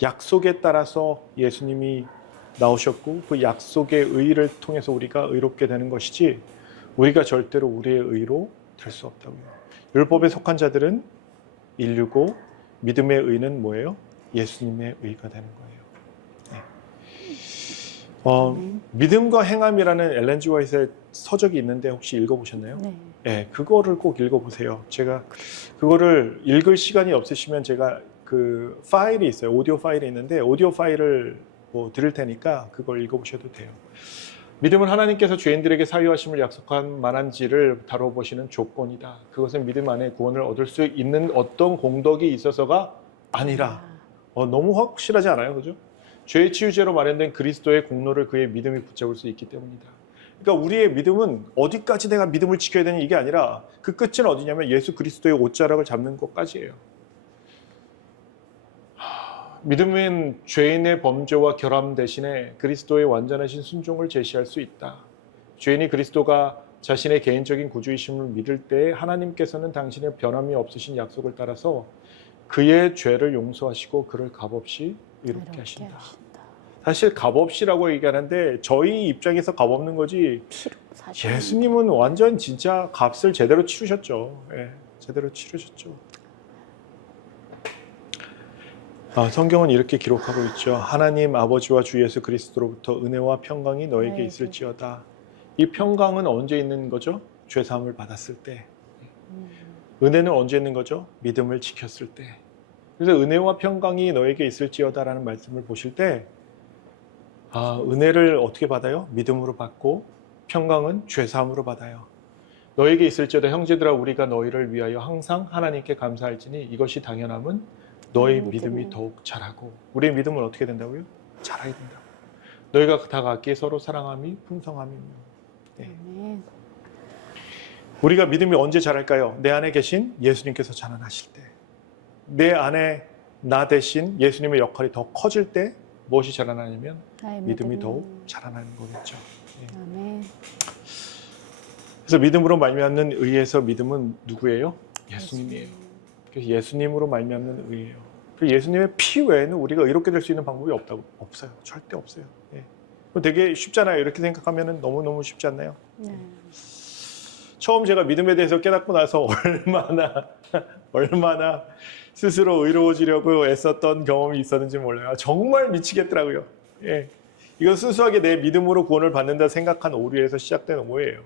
약속에 따라서 예수님이 나오셨고 그 약속의 의를 통해서 우리가 의롭게 되는 것이지 우리가 절대로 우리의 의로 될 수 없다고요. 율법에 속한 자들은 인류고 믿음의 의는 뭐예요? 예수님의 의가 되는 거예요. 믿음과 행함이라는 엘렌 G. 화이트의 서적이 있는데 혹시 읽어보셨나요? 네, 그거를 꼭 읽어보세요. 제가 그거를 읽을 시간이 없으시면 제가 그 파일이 있어요. 오디오 파일이 있는데 오디오 파일을 드릴 테니까 그걸 읽어보셔도 돼요. 믿음은 하나님께서 죄인들에게 사유하심을 약속한 만한지를 다뤄보시는 조건이다. 그것은 믿음 안에 구원을 얻을 수 있는 어떤 공덕이 있어서가 아니라 너무 확실하지 않아요? 그죠? 죄의 치유제로 마련된 그리스도의 공로를 그의 믿음이 붙잡을 수 있기 때문이다. 그러니까 우리의 믿음은 어디까지 내가 믿음을 지켜야 되는 이게 아니라 그 끝은 어디냐면 예수 그리스도의 옷자락을 잡는 것까지예요. 믿음은 죄인의 범죄와 결함 대신에 그리스도의 완전하신 순종을 제시할 수 있다. 죄인이 그리스도가 자신의 개인적인 구주이심을 믿을 때 하나님께서는 당신의 변함이 없으신 약속을 따라서 그의 죄를 용서하시고 그를 값없이 의롭게 하신다. 사실 값없이라고 얘기하는데 저희 입장에서 값없는 거지 예수님은 완전 진짜 값을 제대로 치르셨죠. 예, 제대로 치르셨죠. 성경은 이렇게 기록하고 있죠. 하나님 아버지와 주 예수 그리스도로부터 은혜와 평강이 너에게 있을지어다. 이 평강은 언제 있는 거죠? 죄사함을 받았을 때. 은혜는 언제 있는 거죠? 믿음을 지켰을 때. 그래서 은혜와 평강이 너에게 있을지어다라는 말씀을 보실 때 은혜를 어떻게 받아요? 믿음으로 받고 평강은 죄사함으로 받아요. 너에게 있을지어다 형제들아 우리가 너희를 위하여 항상 하나님께 감사할지니 이것이 당연함은 너의 믿음이 더욱 자라고. 우리의 믿음은 어떻게 된다고요? 자라야 된다고. 너희가 다 각기 서로 사랑함이 풍성함이며. 네. 우리가 믿음이 언제 자랄까요? 내 안에 계신 예수님께서 자라나실 때. 내 안에 나 대신 예수님의 역할이 더 커질 때 무엇이 자라나냐면 믿음이 더욱 자라나는 거겠죠. 네. 그래서 믿음으로 말미암는 의에서 믿음은 누구예요? 예수님이에요. 그래서 예수님으로 말미암는 의예요. 그 예수님의 피 외에는 우리가 의롭게 될 수 있는 방법이 없어요. 절대 없어요. 예. 되게 쉽잖아요. 이렇게 생각하면 너무너무 쉽지 않나요? 처음 제가 믿음에 대해서 깨닫고 나서 얼마나 스스로 의로워지려고 애썼던 경험이 있었는지 몰라요. 정말 미치겠더라고요. 예. 이건 순수하게 내 믿음으로 구원을 받는다 생각한 오류에서 시작된 오해예요.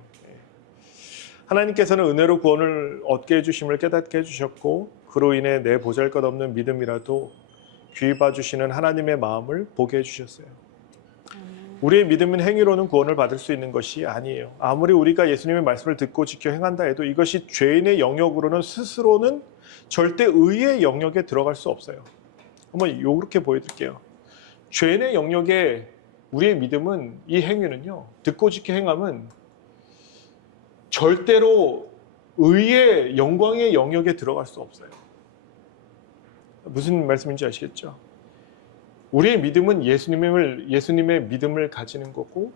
하나님께서는 은혜로 구원을 얻게 해주심을 깨닫게 해주셨고 그로 인해 내 보잘것없는 믿음이라도 귀 봐주시는 하나님의 마음을 보게 해주셨어요. 우리의 믿음은 행위로는 구원을 받을 수 있는 것이 아니에요. 아무리 우리가 예수님의 말씀을 듣고 지켜 행한다 해도 이것이 죄인의 영역으로는 스스로는 절대 의의 영역에 들어갈 수 없어요. 한번 이렇게 보여드릴게요. 죄인의 영역에 우리의 믿음은 이 행위는요. 듣고 지켜 행함은 절대로 의의 영광의 영역에 들어갈 수 없어요. 무슨 말씀인지 아시겠죠? 우리의 믿음은 예수님의 믿음을 가지는 거고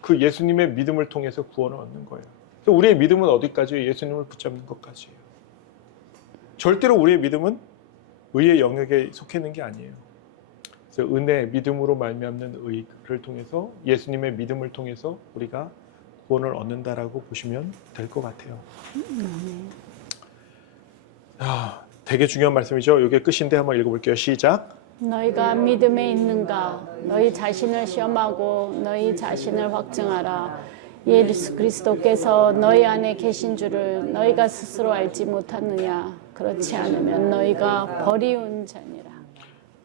그 예수님의 믿음을 통해서 구원을 얻는 거예요. 우리의 믿음은 어디까지예요? 예수님을 붙잡는 것까지예요. 절대로 우리의 믿음은 의의 영역에 속해 있는 게 아니에요. 그래서 은혜, 믿음으로 말미암는 의를 통해서 예수님의 믿음을 통해서 우리가 구원을 얻는다라고 보시면 될 것 같아요. 되게 중요한 말씀이죠. 이게 끝인데 한번 읽어볼게요. 시작. 너희가 믿음에 있는가? 너희 자신을 시험하고 너희 자신을 확증하라. 예수 그리스도께서 너희 안에 계신 줄을 너희가 스스로 알지 못하느냐? 그렇지 않으면 너희가 버리운 자니라.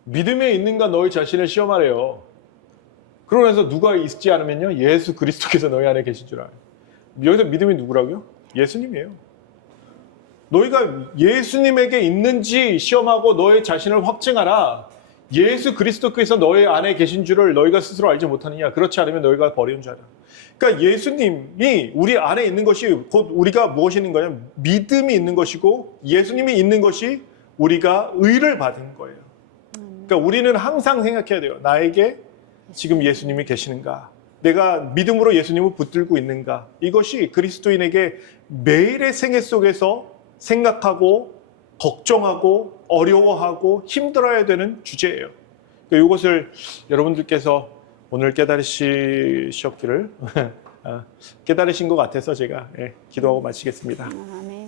믿음에 있는가 너희 자신을 시험하래요. 그러면서 누가 있지 않으면요. 예수 그리스도께서 너희 안에 계신 줄 알아요. 여기서 믿음이 누구라고요? 예수님이에요. 너희가 예수님에게 있는지 시험하고 너의 자신을 확증하라. 예수 그리스도께서 너희 안에 계신 줄을 너희가 스스로 알지 못하느냐. 그렇지 않으면 너희가 버리운 자라. 그러니까 예수님이 우리 안에 있는 것이 곧 우리가 무엇이 있는 거냐면 믿음이 있는 것이고 예수님이 있는 것이 우리가 의를 받은 거예요. 그러니까 우리는 항상 생각해야 돼요. 나에게 지금 예수님이 계시는가? 내가 믿음으로 예수님을 붙들고 있는가? 이것이 그리스도인에게 매일의 생애 속에서 생각하고 걱정하고 어려워하고 힘들어야 되는 주제예요. 그러니까 이것을 여러분들께서 오늘 깨달으셨기를 깨달으신 것 같아서 제가 기도하고 마치겠습니다. 아멘.